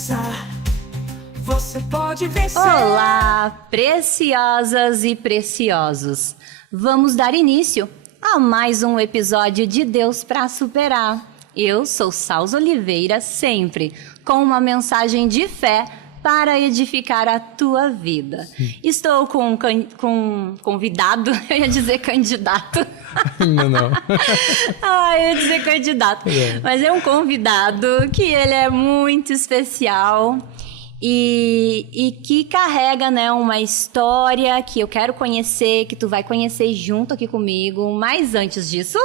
nessa, você pode vencer. Olá, preciosas e preciosos. Vamos dar início a mais um episódio de Deus para Superar. Eu sou Salza Oliveira, sempre com uma mensagem de fé para edificar a tua vida. Estou com um convidado, eu ia dizer candidato. Não. Eu ia dizer candidato. Mas é um convidado que ele é muito especial e que carrega, né, uma história que eu quero conhecer, que tu vai conhecer junto aqui comigo. Mas antes disso,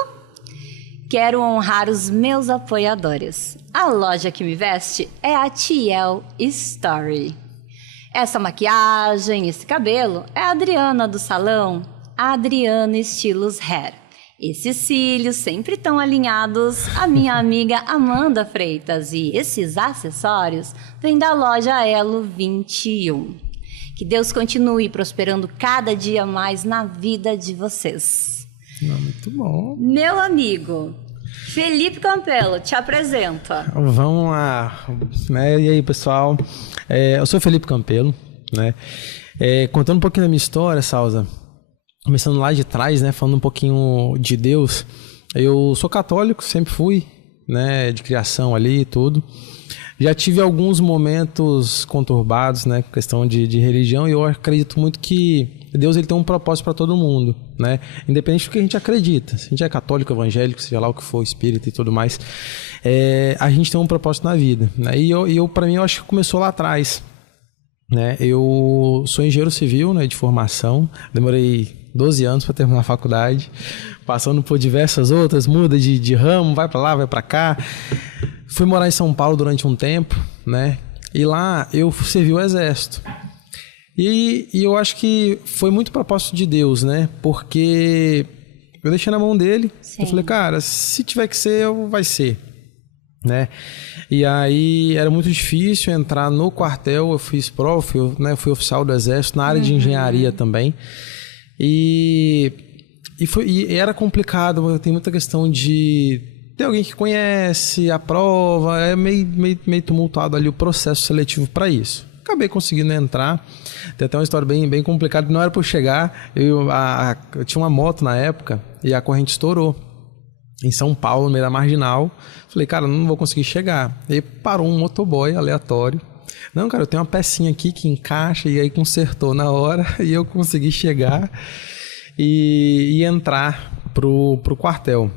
quero honrar os meus apoiadores. A loja que me veste é a Tiel Story. Essa maquiagem, esse cabelo é a Adriana do salão, a Adriana Estilos Hair. Esses cílios sempre tão alinhados, a minha amiga Amanda Freitas. E esses acessórios vêm da loja Elo 21. Que Deus continue prosperando cada dia mais na vida de vocês. Muito bom. Meu amigo Felipe Campelo, te apresenta. Vamos lá, né? E aí, pessoal? Eu sou Felipe Campelo, né? Contando um pouquinho da minha história, Salza, começando lá de trás, né? Falando um pouquinho de Deus. Eu sou católico, sempre fui, né? De criação ali e tudo. Já tive alguns momentos conturbados, né? Questão de religião, e eu acredito muito que Deus ele tem um propósito para todo mundo, né? Independente do que a gente acredita. Se a gente é católico, evangélico, seja lá o que for, espírita e tudo mais, a gente tem um propósito na vida, né? E eu para mim, eu acho que começou lá atrás, né? Eu sou engenheiro civil, né? De formação. Demorei 12 anos para terminar a faculdade, passando por diversas outras, muda de ramo, vai para lá, vai para cá. Fui morar em São Paulo durante um tempo, né? E lá eu servi o exército. E eu acho que foi muito propósito de Deus, né? Porque eu deixei na mão dele. Sim. Eu falei, cara, se tiver que ser, vai ser, né? E aí era muito difícil entrar no quartel. Eu fiz prova, fui oficial do exército, na área de engenharia também. E era complicado, tem muita questão de ter alguém que conhece a prova, é meio tumultuado ali o processo seletivo para isso. Acabei conseguindo entrar. Tem até uma história bem complicada. Não era para eu chegar. Eu tinha uma moto na época e a corrente estourou em São Paulo, no meio da Marginal. Falei, cara, não vou conseguir chegar. E aí parou um motoboy aleatório. Não, cara, eu tenho uma pecinha aqui que encaixa, e aí consertou na hora e eu consegui chegar e entrar pro quartel,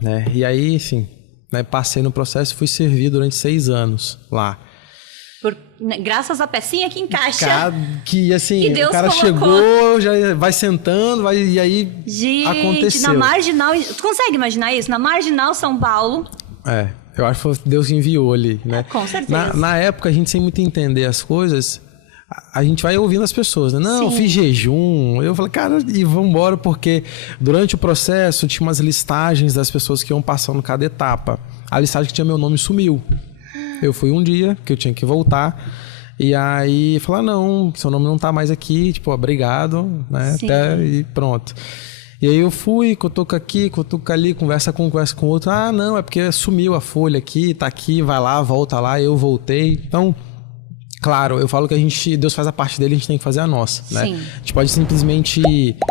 né? E aí, assim, né, passei no processo e fui servir durante 6 anos lá. Graças à pecinha que encaixa. Que assim, que Deus o cara colocou. chegou, já vai sentando, e aí aconteceu. Na Marginal, tu consegue imaginar isso? Na Marginal, São Paulo. Eu acho que Deus enviou ali, né? Com certeza. Na época, a gente sem muito entender as coisas, a gente vai ouvindo as pessoas, né? Não, Sim. Fiz jejum. Eu falei, cara, e vambora, porque durante o processo tinha umas listagens das pessoas que iam passando cada etapa. A listagem que tinha meu nome sumiu. Eu fui um dia que eu tinha que voltar, e aí falaram, não, seu nome não tá mais aqui, tipo, obrigado, né? E pronto. E aí eu fui, cutuca aqui, cutuca ali, conversa com outro. Ah, não, é porque sumiu a folha aqui, tá aqui, vai lá, volta lá, eu voltei. Então, claro, eu falo que Deus faz a parte dele, a gente tem que fazer a nossa, né? Sim. A gente pode simplesmente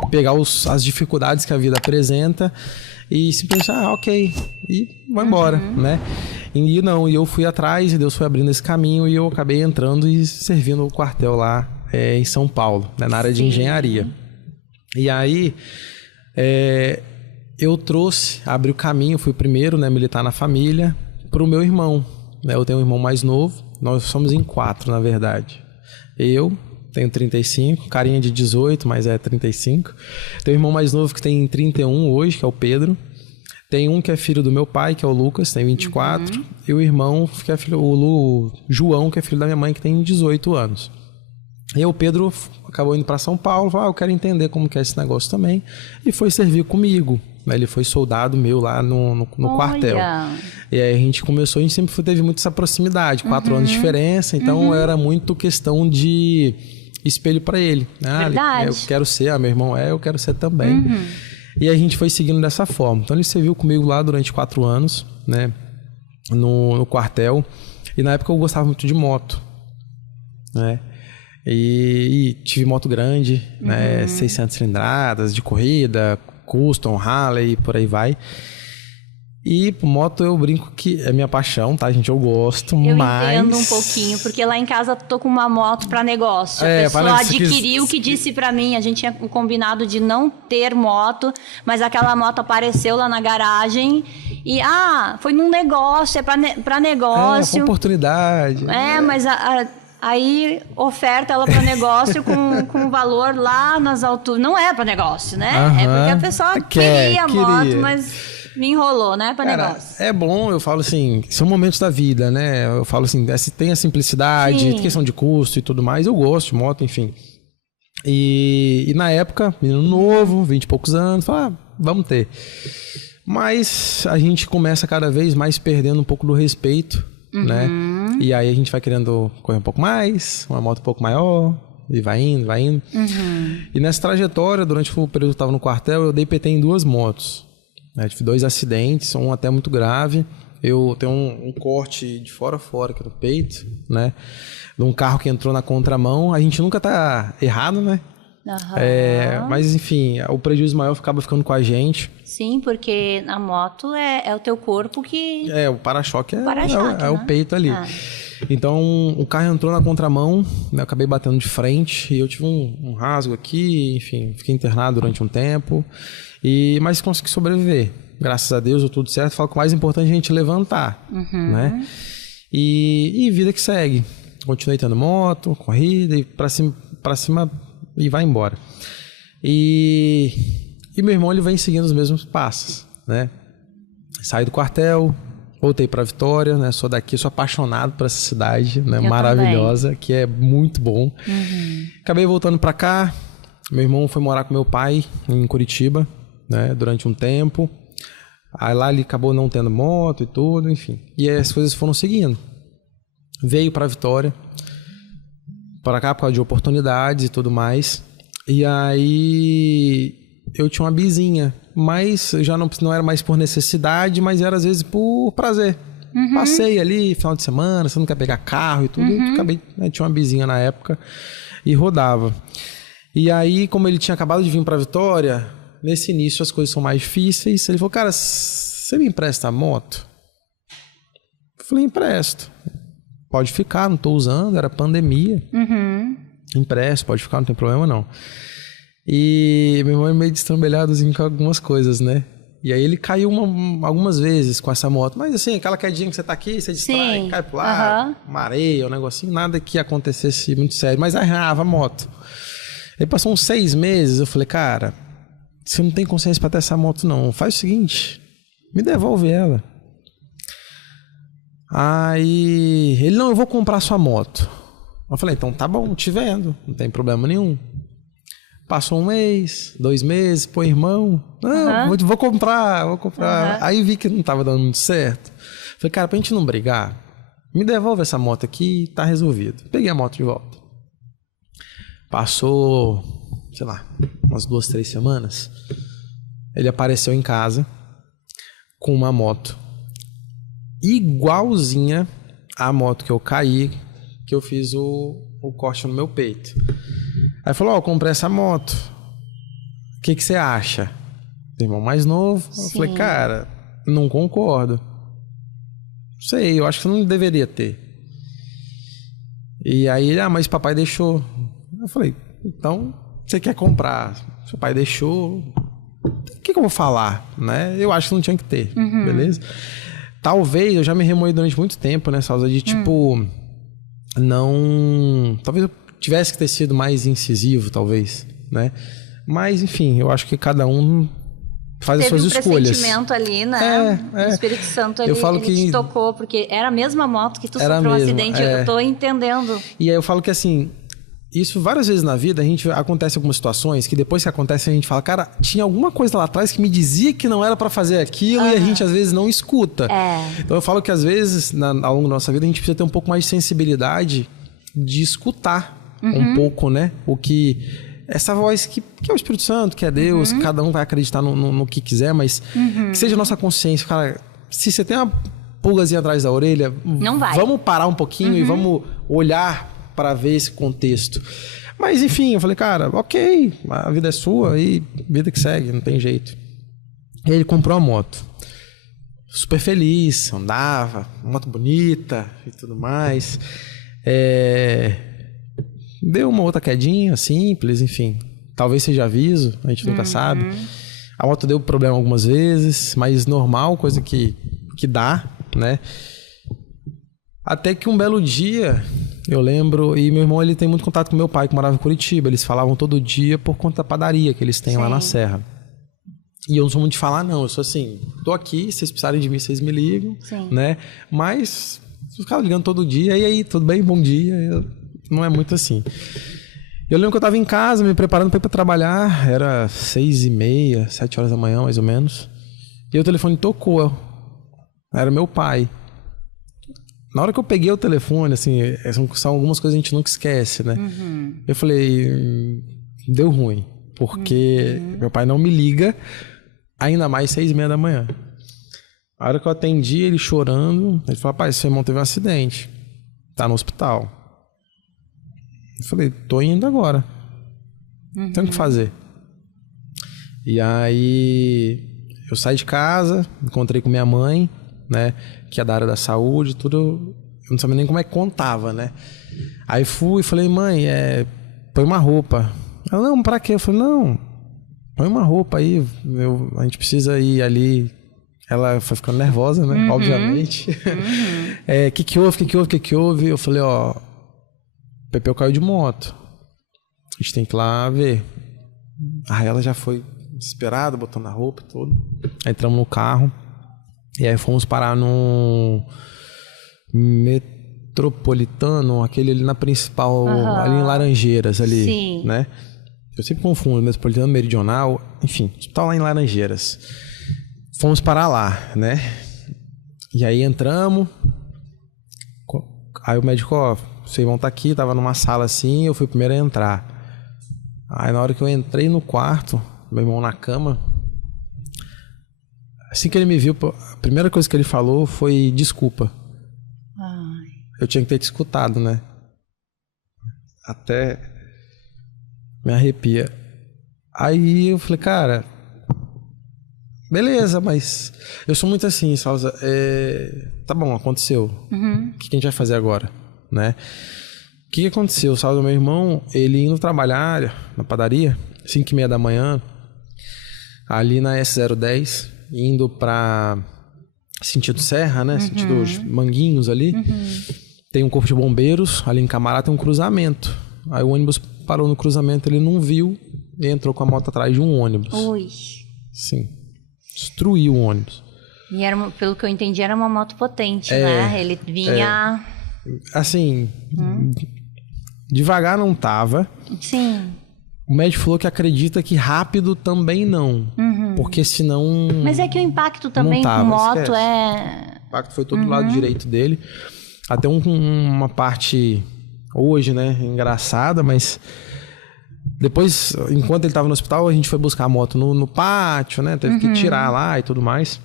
pegar as dificuldades que a vida apresenta e simplesmente, ok, e vai embora, né? E eu fui atrás, e Deus foi abrindo esse caminho, e eu acabei entrando e servindo o quartel lá em São Paulo, né, na área de engenharia. E aí, eu abri o caminho, fui primeiro, né, militar na família, para o meu irmão, né? Eu tenho um irmão mais novo, nós somos em 4, na verdade. Eu tenho 35, carinha de 18, mas é 35. Tenho um irmão mais novo que tem 31 hoje, que é o Pedro. Tem um que é filho do meu pai, que é o Lucas, tem 24. E o irmão, que é o João, que é filho da minha mãe, que tem 18 anos. E o Pedro acabou indo para São Paulo, falou, eu quero entender como que é esse negócio também. E foi servir comigo. Ele foi soldado meu lá no quartel. E aí a gente sempre teve muito essa proximidade, 4 anos de diferença. Então era muito questão de espelho para ele. Verdade. Eu quero ser, meu irmão eu quero ser também. E a gente foi seguindo dessa forma. Então ele serviu comigo lá durante 4 anos, né, no quartel. E na época eu gostava muito de moto, né? E tive moto grande, né? 600 cilindradas, de corrida, custom, Harley, por aí vai. E moto eu brinco que é minha paixão, tá, gente? Eu gosto, mas... Eu entendo um pouquinho, porque lá em casa tô com uma moto pra negócio. A pessoa adquiriu que disse pra mim, a gente tinha combinado de não ter moto, mas aquela moto apareceu lá na garagem e, foi num negócio, é pra negócio. É, oportunidade. Mas aí oferta ela para negócio com valor lá nas alturas. Não é para negócio, né? É porque a pessoa queria a moto, mas me enrolou, né? Para negócio. É bom, eu falo assim, são momentos da vida, né? Eu falo assim, tem a simplicidade, Sim. questão de custo e tudo mais. Eu gosto de moto, enfim. E na época, menino novo, 20 e poucos anos, fala, vamos ter. Mas a gente começa cada vez mais perdendo um pouco do respeito, né? E aí a gente vai querendo correr um pouco mais, uma moto um pouco maior, e vai indo, vai indo. E nessa trajetória, durante o período que eu estava no quartel, eu dei PT em 2 motos. Né? Tive 2 acidentes, um até muito grave. Eu tenho um corte de fora a fora aqui no peito, né? De um carro que entrou na contramão. A gente nunca tá errado, né? Mas enfim, o prejuízo maior acaba ficando com a gente. Sim, porque na moto é o teu corpo que... O para-choque né? o peito ali. Então, o carro entrou na contramão, né, eu acabei batendo de frente e eu tive um rasgo aqui, enfim, fiquei internado durante um tempo, mas consegui sobreviver. Graças a Deus, deu tudo certo. Falo que o mais importante é a gente levantar, né? E vida que segue. Continuei tendo moto, corrida, e pra cima e vai embora. E meu irmão, ele vem seguindo os mesmos passos, né? Saí do quartel, voltei para Vitória, né? Sou daqui, sou apaixonado por essa cidade, né? Maravilhosa, também. Que é muito bom. Acabei voltando para cá. Meu irmão foi morar com meu pai em Curitiba, né? Durante um tempo. Aí lá ele acabou não tendo moto e tudo, enfim. E aí as coisas foram seguindo. Veio para Vitória, para cá por causa de oportunidades e tudo mais. E aí eu tinha uma bizinha, mas já não era mais por necessidade, mas era às vezes por prazer. Passei ali, final de semana, você não quer pegar carro e tudo. Acabei, né, tinha uma bizinha na época e rodava. E aí, como ele tinha acabado de vir para Vitória, nesse início as coisas são mais difíceis. Ele falou, cara, você me empresta a moto? Eu falei, empresto. Pode ficar, não estou usando, era pandemia. Empresto, pode ficar, não tem problema não. E meu irmão é meio destrambelhadozinho com algumas coisas, né? E aí ele caiu algumas vezes com essa moto. Mas assim, aquela quedinha que você tá aqui, você distrai, cai pro lado, uma areia, um negocinho, nada que acontecesse muito sério. Mas arranhava a moto. Aí passou uns 6 meses, eu falei, cara, você não tem consciência pra ter essa moto não. Faz o seguinte, me devolve ela. Aí ele, não, eu vou comprar sua moto. Eu falei, então tá bom, te vendo, não tem problema nenhum. Passou 1 mês, 2 meses, pô, irmão, não, vou comprar. Aí vi que não tava dando muito certo. Falei, cara, pra gente não brigar, me devolve essa moto aqui, tá resolvido. Peguei a moto de volta. Passou, sei lá, umas 2, 3 semanas. Ele apareceu em casa com uma moto igualzinha à moto que eu caí, que eu fiz o corte no meu peito. Aí falou, eu comprei essa moto. O que você acha? Irmão mais novo. Sim. Eu falei, cara, não concordo. Sei, eu acho que não deveria ter. E aí ele, mas papai deixou. Eu falei, então, você quer comprar? Seu pai deixou. O que eu vou falar? Né? Eu acho que não tinha que ter, beleza? Talvez, eu já me remoí durante muito tempo nessa causa de tipo, não... Talvez eu tivesse que ter sido mais incisivo, talvez, né? Mas, enfim, eu acho que cada um faz as suas escolhas. Teve um pressentimento ali, né? O Espírito Santo ali, ele te tocou, porque era a mesma moto que tu sofreu um acidente, eu tô entendendo. E aí eu falo que assim, isso várias vezes na vida, acontece algumas situações que depois que acontece a gente fala, cara, tinha alguma coisa lá atrás que me dizia que não era pra fazer aquilo e a gente às vezes não escuta. Então eu falo que às vezes, ao longo da nossa vida, a gente precisa ter um pouco mais de sensibilidade de escutar um pouco, né? O que... Essa voz que é o Espírito Santo, que é Deus, cada um vai acreditar no que quiser, mas que seja a nossa consciência. Cara, se você tem pulgazinha atrás da orelha. Não vai. Vamos parar um pouquinho e vamos olhar para ver esse contexto. Mas, enfim, eu falei, cara, ok, a vida é sua e vida que segue, não tem jeito. E ele comprou a moto. Super feliz, andava, moto bonita e tudo mais. Deu uma outra quedinha, simples, enfim. Talvez seja aviso, a gente nunca sabe. A moto deu problema algumas vezes, mas normal, coisa que dá, né? Até que um belo dia, eu lembro, e meu irmão ele tem muito contato com meu pai, que morava em Curitiba. Eles falavam todo dia por conta da padaria que eles têm lá na Serra. E eu não sou muito de falar, não. Eu sou assim, tô aqui, se vocês precisarem de mim, vocês me ligam, né? Mas eu ficava ligando todo dia, e aí, tudo bem? Bom dia. Não é muito assim. Eu lembro que eu tava em casa, me preparando para ir pra trabalhar. Era 6h30, 7 horas da manhã, mais ou menos. E o telefone tocou. Era meu pai. Na hora que eu peguei o telefone, assim, são algumas coisas que a gente nunca esquece, né? Eu falei, deu ruim. Porque meu pai não me liga, ainda mais 6h30 da manhã. A hora que eu atendi, ele chorando, ele falou, pai, seu irmão teve um acidente. Tá no hospital. Eu falei, tô indo agora. Tenho o que fazer. E aí, eu saí de casa, encontrei com minha mãe, né? Que é da área da saúde, tudo. Eu não sabia nem como é que contava, né? Aí fui e falei, mãe, põe uma roupa. Ela, não, pra quê? Eu falei, não, põe uma roupa aí, a gente precisa ir ali. Ela foi ficando nervosa, né? Obviamente. Que houve? Eu falei, ó, o Pepeu caiu de moto. A gente tem que ir lá ver. Aí ela já foi desesperada, botando a roupa e tudo. Aí entramos no carro. E aí fomos parar no Metropolitano, aquele ali na principal, ali em Laranjeiras, ali, né? Eu sempre confundo, Metropolitano, Meridional, enfim, hospital lá em Laranjeiras. Fomos parar lá, né? E aí entramos, aí o médico, ó, seu irmão tá aqui, tava numa sala assim, eu fui o primeiro a entrar. Aí na hora que eu entrei no quarto, meu irmão na cama, assim que ele me viu, a primeira coisa que ele falou foi desculpa. Eu tinha que ter te escutado, né? Até me arrepia. Aí eu falei, cara, beleza, mas eu sou muito assim, Salza. Tá bom, aconteceu. O que a gente vai fazer agora, né? O que aconteceu, Salza? Meu irmão, ele indo trabalhar na padaria, 5h30 da manhã, ali na S010, indo pra sentido Serra, né? Sentido Manguinhos ali. Tem um corpo de bombeiros, ali em Camará tem um cruzamento. Aí o ônibus parou no cruzamento, ele não viu e entrou com a moto atrás de um ônibus. Ui. Sim. Destruiu o ônibus. E era, pelo que eu entendi, era uma moto potente, né? Ele vinha... Assim, devagar não tava. Sim. O médico falou que acredita que rápido também não. Porque senão... Mas é que o impacto também com moto esquece. O impacto foi todo do lado direito dele. Até uma parte hoje, né, engraçada, mas depois, enquanto ele estava no hospital, a gente foi buscar a moto no pátio, né, teve que tirar lá e tudo mais.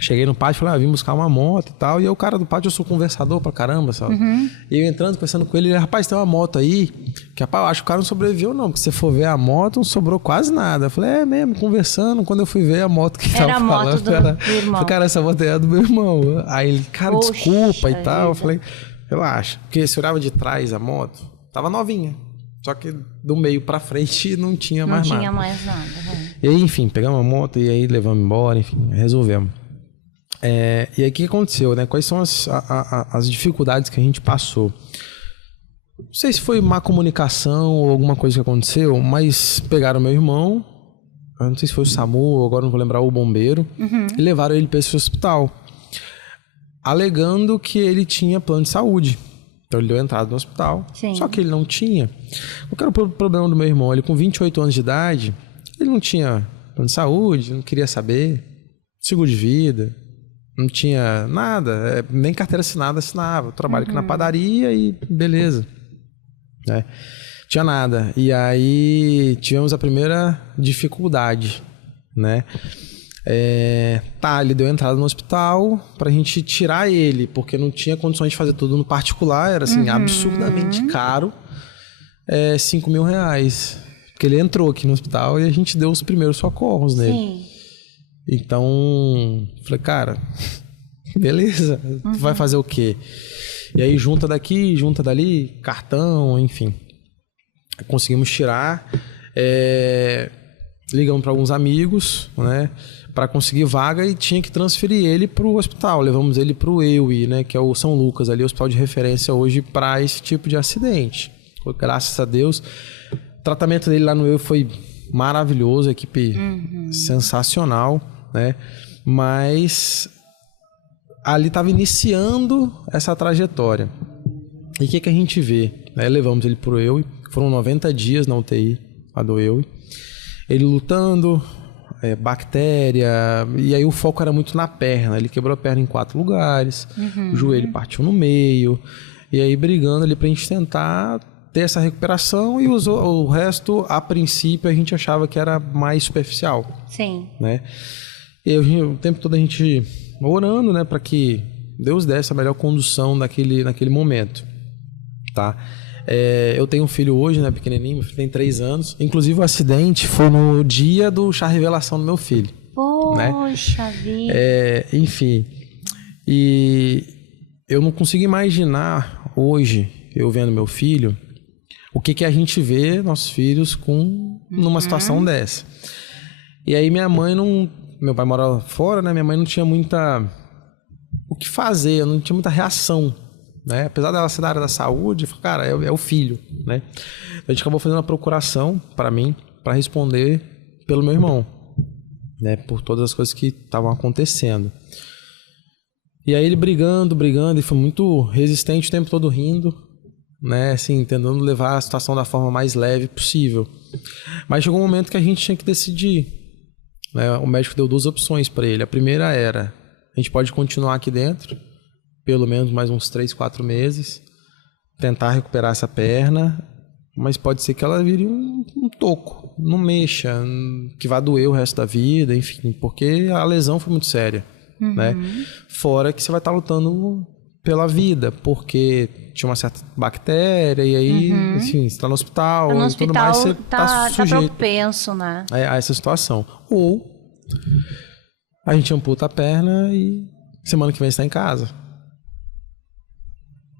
Cheguei no pátio e falei, vim buscar uma moto e tal. E aí o cara do pátio, eu sou conversador pra caramba, sabe? E eu entrando, conversando com ele, rapaz, tem uma moto aí, que rapaz, eu acho que o cara não sobreviveu não, porque se você for ver a moto, não sobrou quase nada. Eu falei, mesmo, conversando, quando eu fui ver a moto que tava falando, do irmão. Falei, cara, essa moto é do meu irmão. Aí ele, cara, desculpa e tal. Eu falei, relaxa, porque se olhava de trás a moto, tava novinha. Só que do meio pra frente não tinha mais nada. Não tinha mais nada. E aí, enfim, pegamos a moto e aí levamos embora, enfim, resolvemos. E aí o que aconteceu, né? Quais são as dificuldades que a gente passou? Não sei se foi má comunicação ou alguma coisa que aconteceu, mas pegaram meu irmão, eu não sei se foi o SAMU, agora não vou lembrar, o bombeiro, e levaram ele para esse hospital, alegando que ele tinha plano de saúde. Então ele deu entrada no hospital, só que ele não tinha. Qual que era o problema do meu irmão? Ele com 28 anos de idade, ele não tinha plano de saúde, não queria saber, seguro de vida, não tinha nada, nem carteira assinada assinava. Eu trabalho aqui na padaria e beleza. Tinha nada. E aí tivemos a primeira dificuldade, né? Ele deu entrada no hospital pra gente tirar ele, porque não tinha condições de fazer tudo no particular, era assim, absurdamente caro, R$5.000. Porque ele entrou aqui no hospital e a gente deu os primeiros socorros nele. Sim. Então, falei, cara, beleza, tu vai fazer o quê? E aí junta daqui, junta dali, cartão, enfim. Conseguimos tirar, ligamos para alguns amigos, né? Para conseguir vaga e tinha que transferir ele para o hospital. Levamos ele para o EUI, né, que é o São Lucas, ali, o hospital de referência hoje para esse tipo de acidente. Graças a Deus. O tratamento dele lá no EUI foi maravilhoso, a equipe sensacional, né? Mas ali estava iniciando essa trajetória. E o que a gente vê? Levamos ele para o EUI, foram 90 dias na UTI, a do EUI. Ele lutando... bactéria, e aí o foco era muito na perna, ele quebrou a perna em 4 lugares, o joelho partiu no meio, e aí brigando ali pra gente tentar ter essa recuperação, e o resto, a princípio, a gente achava que era mais superficial. Sim. Né? E o tempo todo a gente orando, né, para que Deus desse a melhor condução naquele momento, tá? Eu tenho um filho hoje, né, pequenininho, meu filho tem 3 anos. Inclusive o acidente foi no dia do chá revelação do meu filho. Poxa vida. Enfim, e eu não consigo imaginar hoje, eu vendo meu filho, o que a gente vê nossos filhos numa situação dessa. E aí minha mãe meu pai mora fora, né, minha mãe não tinha o que fazer, não tinha muita reação. Né? Apesar dela ser da área da saúde, cara, é o filho, né? A gente acabou fazendo uma procuração para mim, para responder pelo meu irmão, né? Por todas as coisas que estavam acontecendo. E aí ele brigando, e foi muito resistente o tempo todo rindo, né? Assim, tentando levar a situação da forma mais leve possível. Mas chegou um momento que a gente tinha que decidir, né? O médico deu 2 opções para ele. A primeira era, a gente pode continuar aqui dentro, pelo menos mais uns 3, 4 meses, tentar recuperar essa perna, mas pode ser que ela vire um toco, não mexa, que vá doer o resto da vida, enfim, porque a lesão foi muito séria, né? Fora que você vai estar lutando pela vida, porque tinha uma certa bactéria, e aí, enfim, você está no hospital, e tudo mais, você tá sujeito propenso, né? a essa situação. Ou a gente amputa a perna e semana que vem você está em casa.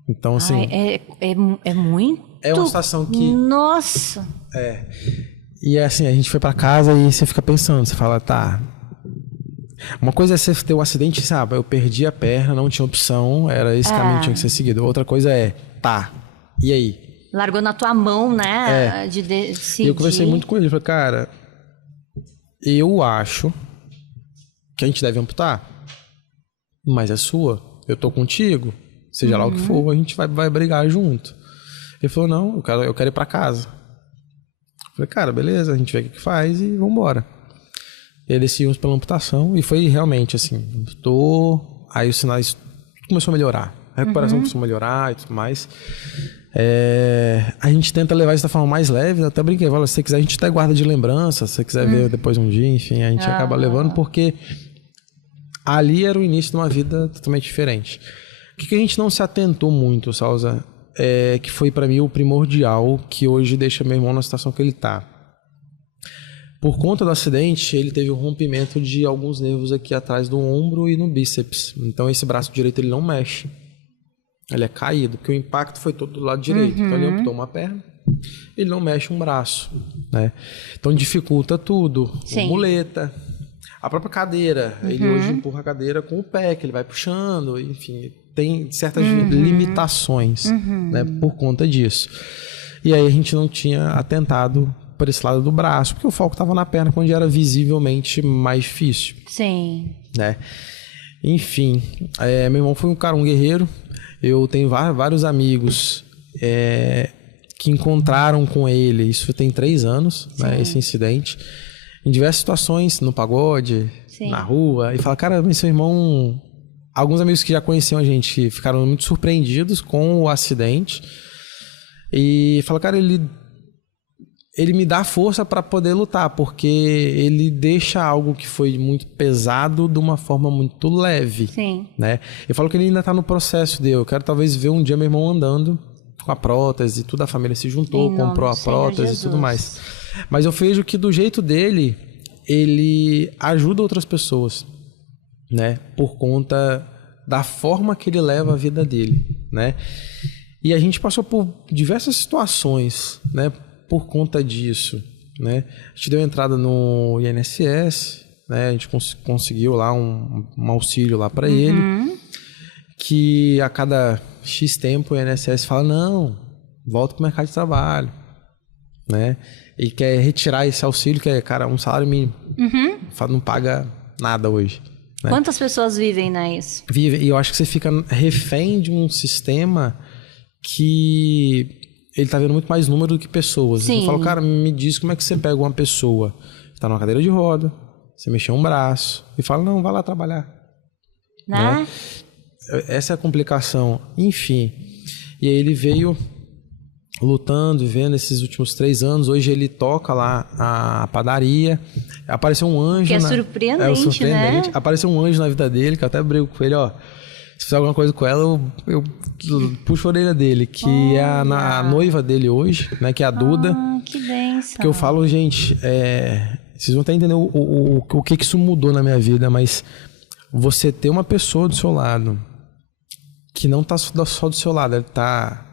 Então, assim... É muito... É uma situação que... Nossa! E assim, a gente foi pra casa e você fica pensando, você fala, tá... Uma coisa é você ter um acidente, sabe? Eu perdi a perna, não tinha opção, era esse caminho que tinha que ser seguido. Outra coisa e aí? Largou na tua mão, né? De decidir. E eu conversei muito com ele, falei, cara, eu acho que a gente deve amputar, mas é sua, eu tô contigo. Seja lá o que for, a gente vai brigar junto. Ele falou, não, eu quero ir pra casa. Eu falei, cara, beleza, a gente vê o que faz e vambora. E aí decidimos pela amputação e foi realmente assim, amputou, aí os sinais começou a melhorar. A recuperação começou a melhorar e tudo mais. A gente tenta levar isso da forma mais leve, até brinquei, fala, se você quiser a gente até guarda de lembrança, se você quiser ver depois um dia, enfim, a gente acaba levando, porque ali era o início de uma vida totalmente diferente. O que a gente não se atentou muito, Salza, que foi para mim o primordial, que hoje deixa meu irmão na situação que ele tá. Por conta do acidente, ele teve um rompimento de alguns nervos aqui atrás do ombro e no bíceps. Então esse braço direito ele não mexe. Ele é caído, porque o impacto foi todo do lado direito. Então ele amputou uma perna, ele não mexe um braço, né? Então dificulta tudo. Sim. Muleta, a própria cadeira. Ele hoje empurra a cadeira com o pé, que ele vai puxando, enfim, tem certas limitações, né, por conta disso. E aí a gente não tinha atentado por esse lado do braço, porque o foco estava na perna, onde era visivelmente mais difícil. Sim. Né? Enfim, meu irmão foi um guerreiro. Eu tenho vários amigos que encontraram com ele, isso tem 3 anos, né, esse incidente, em diversas situações, no pagode, na rua, e fala, cara, mas seu irmão... Alguns amigos que já conheciam a gente ficaram muito surpreendidos com o acidente e fala, cara, ele ele me dá força para poder lutar, porque ele deixa algo que foi muito pesado de uma forma muito leve. Sim. Né? Eu falo que ele ainda está no processo dele. Eu quero talvez ver um dia meu irmão andando com a prótese, toda a família se juntou, comprou a prótese e tudo mais. Mas eu vejo que do jeito dele, ele ajuda outras pessoas, né? Por conta da forma que ele leva a vida dele, né? E a gente passou por diversas situações, né? Por conta disso, né? A gente deu entrada no INSS, né? A gente conseguiu lá um auxílio lá para ele, que a cada X tempo o INSS fala, não, volta pro mercado de trabalho, né? E quer retirar esse auxílio, que é, cara, um salário mínimo. Não paga nada hoje. Né? Quantas pessoas vivem nisso? Vive, e eu acho que você fica refém de um sistema que ele tá vendo muito mais número do que pessoas. Sim. Eu falo, cara, me diz como é que você pega uma pessoa que tá numa cadeira de roda, você mexeu um braço e fala, não, vai lá trabalhar. Né? Essa é a complicação. Enfim, e aí ele veio lutando, vivendo esses últimos 3 anos. Hoje ele toca lá a padaria. Apareceu um anjo. Que é surpreendente, né? Apareceu um anjo na vida dele, que eu até brigo com ele, ó. Se fizer alguma coisa com ela, eu puxo a orelha dele, que é a noiva dele hoje, né? Que é a Duda. Que bênção. Que eu falo, gente, vocês vão até entender o que isso mudou na minha vida, mas você ter uma pessoa do seu lado que não tá só do seu lado, ele tá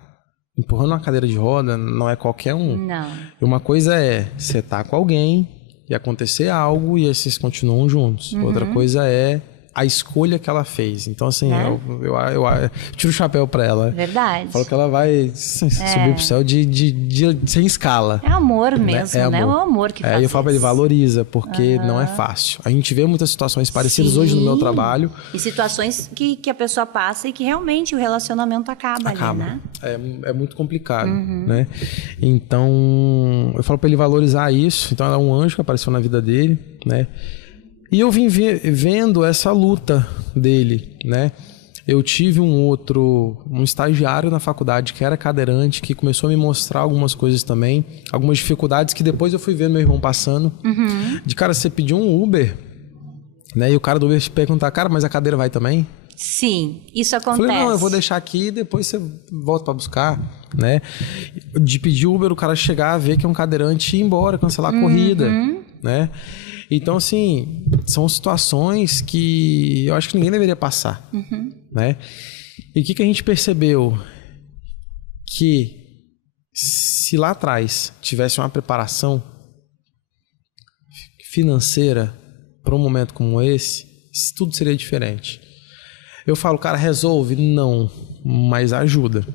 empurrando uma cadeira de roda, não é qualquer um. Não. E uma coisa é você tá com alguém e acontecer algo e aí vocês continuam juntos. Outra coisa é a escolha que ela fez. Então, assim, eu tiro o chapéu pra ela. Verdade. Falo que ela vai subir pro céu sem escala. É amor mesmo, É né? amor. É o amor que faz E eu falo pra ele, isso. valoriza, porque não é fácil. A gente vê muitas situações parecidas Sim. hoje no meu trabalho. E situações que a pessoa passa e que realmente o relacionamento acaba. Ali, né? É muito complicado, né? Então, eu falo pra ele valorizar isso. Então, ela é um anjo que apareceu na vida dele, né? E eu vim vendo essa luta dele, né? Eu tive um estagiário na faculdade que era cadeirante, que começou a me mostrar algumas coisas também, algumas dificuldades que depois eu fui ver meu irmão passando. De cara, você pediu um Uber, né? E o cara do Uber te perguntar, cara, mas a cadeira vai também? Sim, isso acontece. Eu falei, não, eu vou deixar aqui e depois você volta pra buscar, né? De pedir Uber, o cara chegar, ver que é um cadeirante e ir embora, cancelar a corrida, né? Então, assim, são situações que eu acho que ninguém deveria passar, né? E o que a gente percebeu? Que se lá atrás tivesse uma preparação financeira para um momento como esse, tudo seria diferente. Eu falo, cara, resolve? Não, mas ajuda.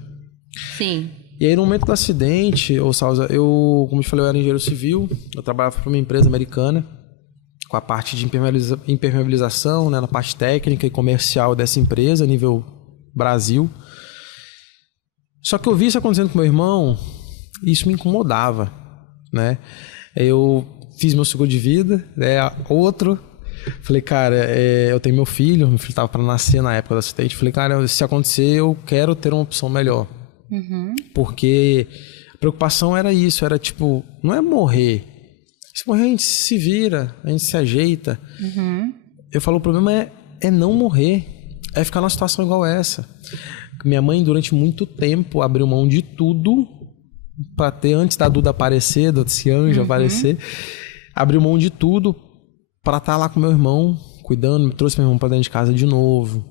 Sim. E aí, no momento do acidente, Salza, como eu te falei, eu era engenheiro civil, eu trabalhava para uma empresa americana, com a parte de impermeabilização, né, na parte técnica e comercial dessa empresa, a nível Brasil. Só que eu vi isso acontecendo com meu irmão e isso me incomodava, né? Eu fiz meu seguro de vida, né, falei, cara, eu tenho meu filho estava para nascer na época do acidente, falei, cara, se acontecer, eu quero ter uma opção melhor. Porque a preocupação era isso, era tipo, não é morrer. Se morrer, a gente se vira, a gente se ajeita. Eu falo, o problema é não morrer. É ficar numa situação igual essa. Minha mãe, durante muito tempo, abriu mão de tudo para ter, antes da Duda aparecer, desse anjo aparecer, abriu mão de tudo para estar lá com meu irmão, cuidando, trouxe meu irmão para dentro de casa de novo,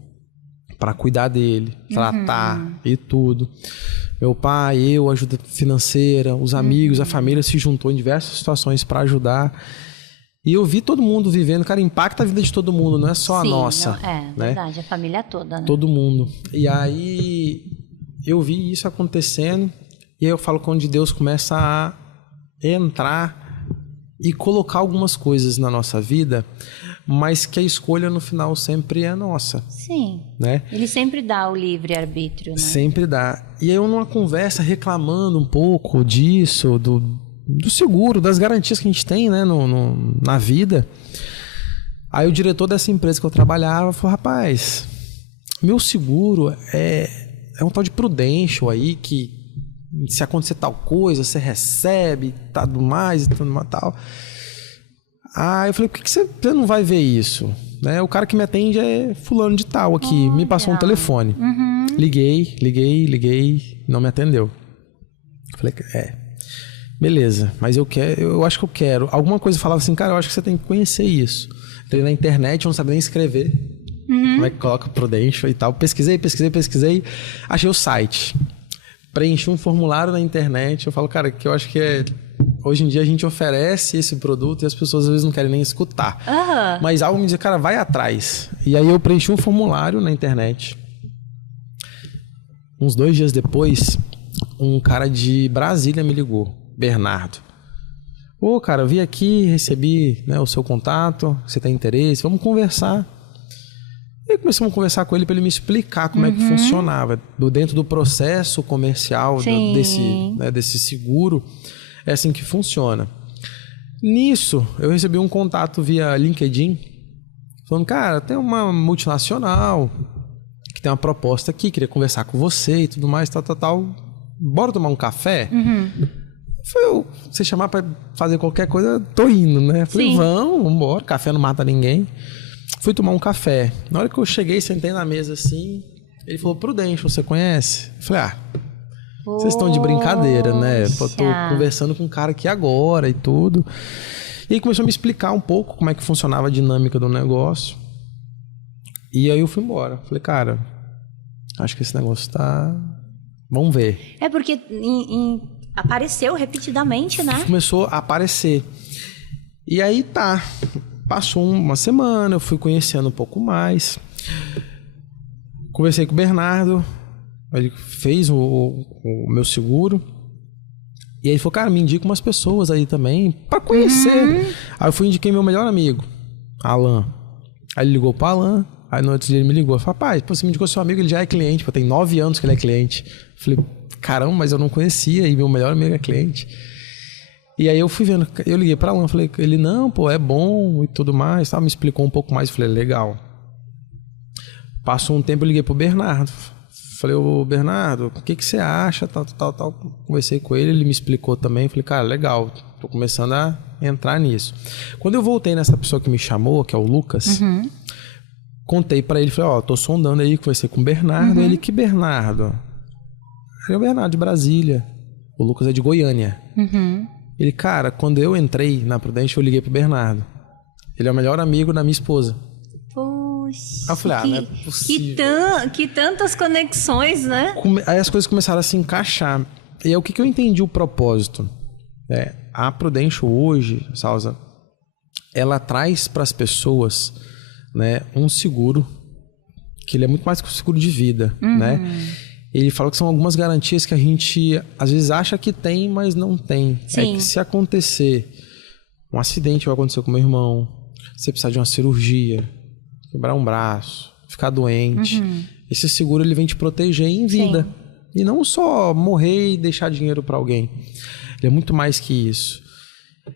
para cuidar dele, tratar e tudo. Meu pai, ajuda financeira, os amigos, a família se juntou em diversas situações para ajudar. E eu vi todo mundo vivendo, cara, impacta a vida de todo mundo, não é só a nossa. Né? Verdade, a família toda, né? Todo mundo. E aí eu vi isso acontecendo, e aí eu falo que onde Deus começa a entrar e colocar algumas coisas na nossa vida, mas que a escolha no final sempre é nossa. Sim. Né? Ele sempre dá o livre-arbítrio, né? Sempre dá. E aí eu numa conversa reclamando um pouco disso, do seguro, das garantias que a gente tem, né, na vida. Aí o diretor dessa empresa que eu trabalhava falou, rapaz, meu seguro é um tal de Prudential aí que Se acontecer tal coisa, você recebe, tudo mais e tudo mais tal. Aí eu falei, por que você não vai ver isso? Né? O cara que me atende é fulano de tal aqui, me passou um telefone. Liguei, não me atendeu. Falei, beleza, mas eu acho que eu quero. Alguma coisa falava assim, cara, eu acho que você tem que conhecer isso. Entrei na internet, eu não sabia nem escrever. Como é que coloca Prudential e tal. Pesquisei, achei o site. Preenchi um formulário na internet. Eu falo, cara, que eu acho que hoje em dia a gente oferece esse produto e as pessoas às vezes não querem nem escutar. Mas algo me diz, cara, vai atrás. E aí eu preenchi um formulário na internet. Uns 2 dias depois, um cara de Brasília me ligou, Bernardo. Ô, cara, eu vi aqui, recebi, né, o seu contato, você tem interesse, vamos conversar. E aí começamos a conversar com ele para ele me explicar como é que funcionava. Dentro do processo comercial desse seguro, é assim que funciona. Nisso, eu recebi um contato via LinkedIn, falando, cara, tem uma multinacional que tem uma proposta aqui, queria conversar com você e tudo mais, tal. Bora tomar um café? Falei, você chamar pra fazer qualquer coisa, tô indo, né? Falei, vamos embora, café não mata ninguém. Fui tomar um café. Na hora que eu cheguei, sentei na mesa assim, ele falou, Prudential, você conhece? Eu falei, vocês estão de brincadeira, né? Eu tô conversando com um cara aqui agora e tudo. E aí começou a me explicar um pouco como é que funcionava a dinâmica do negócio. E aí eu fui embora. Falei, cara, acho que esse negócio tá... Vamos ver. É porque apareceu repetidamente, né? Começou a aparecer. E aí passou uma semana, eu fui conhecendo um pouco mais. Conversei com o Bernardo, ele fez o meu seguro. E aí ele falou, cara, me indica umas pessoas aí também pra conhecer. Aí eu indiquei meu melhor amigo, Alan. Aí ele ligou pro Alan. Aí no outro dia ele me ligou. Falei, rapaz, você me indicou seu amigo, ele já é cliente. Tem 9 anos que ele é cliente. Falei, caramba, mas eu não conhecia e meu melhor amigo é cliente. E aí eu fui vendo, eu liguei pra Alan, falei, ele, não, pô, é bom e tudo mais. Me explicou um pouco mais, falei, legal. Passou um tempo, eu liguei pro Bernardo. Falei, ô Bernardo, o que você acha? Tal. Conversei com ele, ele me explicou também. Falei, cara, legal, tô começando a entrar nisso. Quando eu voltei nessa pessoa que me chamou, que é o Lucas... Contei pra ele, falei, tô sondando aí, conversei com o Bernardo. Ele, que Bernardo? É o Bernardo de Brasília. O Lucas é de Goiânia. Ele, cara, quando eu entrei na Prudential, eu liguei pro Bernardo. Ele é o melhor amigo da minha esposa. Poxa, aí eu falei, não é possível. Que tantas conexões, né? Aí as coisas começaram a se encaixar. E aí o que eu entendi o propósito? A Prudential hoje, Salza, ela traz para as pessoas... né, um seguro que ele é muito mais que um seguro de vida, né? Ele fala que são algumas garantias que a gente às vezes acha que tem, mas não tem. É que se acontecer um acidente, que vai acontecer com meu irmão, você precisar de uma cirurgia, quebrar um braço, ficar doente, esse seguro ele vem te proteger em vida. E não só morrer e deixar dinheiro para alguém. Ele é muito mais que isso.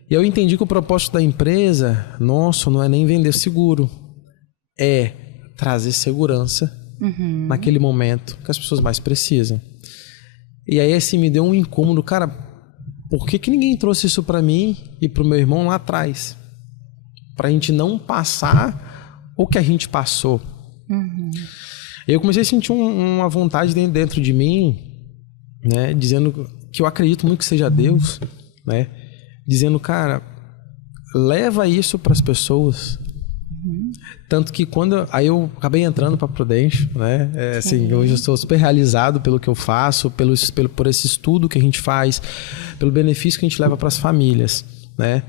E eu entendi que o propósito da empresa, nosso, não é nem vender seguro. É trazer segurança naquele momento que as pessoas mais precisam. E aí assim me deu um incômodo, cara, por que ninguém trouxe isso pra mim e pro meu irmão lá atrás? Pra gente não passar o que a gente passou. Eu comecei a sentir uma vontade dentro de mim, né, dizendo que eu acredito muito que seja Deus, né, dizendo, cara, leva isso pras pessoas. Tanto que aí eu acabei entrando para Prudential, né? Assim, hoje eu estou super realizado pelo que eu faço, por esse estudo que a gente faz, pelo benefício que a gente leva para as famílias, né?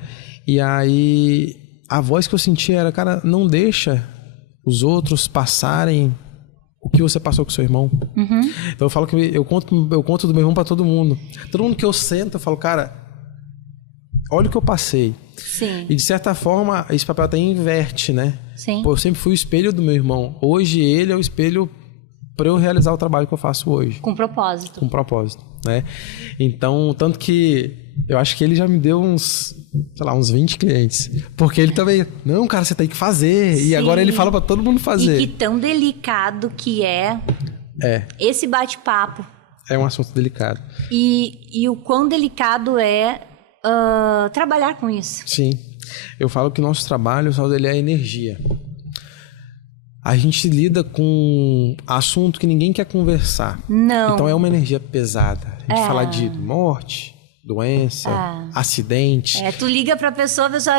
E aí a voz que eu senti era, cara, não deixa os outros passarem o que você passou com seu irmão. Então eu falo que eu conto do meu irmão para todo mundo. Todo mundo que eu sento, eu falo, cara, olha o que eu passei. E de certa forma, esse papel até inverte, né? Pô, eu sempre fui o espelho do meu irmão. Hoje ele é o espelho para eu realizar o trabalho que eu faço hoje. Com propósito. Com propósito, né? Então, tanto que eu acho que ele já me deu uns 20 clientes. Porque ele também, não, cara, você tem que fazer. E agora ele fala para todo mundo fazer. E que tão delicado que é esse bate-papo. É um assunto delicado. E o quão delicado é trabalhar com isso. Sim. Eu falo que o nosso trabalho, Sauda, ele é energia. A gente lida com assunto que ninguém quer conversar. Não. Então é uma energia pesada. A gente fala de morte, doença, acidente. Tu liga pra pessoa, a pessoa...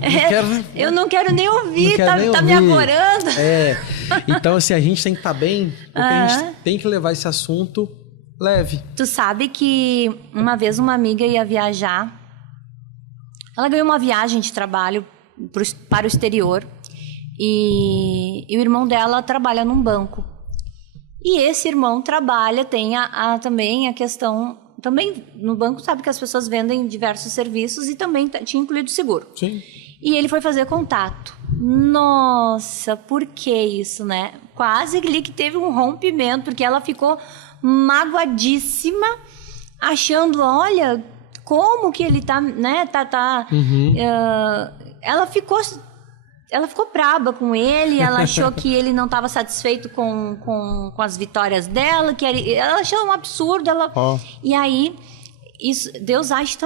quero- eu não quero nem ouvir, Não quero nem tá me ouvir. agorando. Então, assim, a gente tem que estar bem, porque a gente tem que levar esse assunto leve. Tu sabe que uma vez uma amiga ia viajar. Ela ganhou uma viagem de trabalho para o exterior. E o irmão dela trabalha num banco. E esse irmão trabalha, tem também a questão... Também no banco sabe que as pessoas vendem diversos serviços e também tinha incluído seguro. Sim. E ele foi fazer contato. Nossa, por que isso, né? Quase ali que teve um rompimento, porque ela ficou magoadíssima, achando, olha, como que ele tá, né? Ela ficou braba com ele, ela achou que ele não estava satisfeito com as vitórias dela, ela achou um absurdo. E aí, Deus age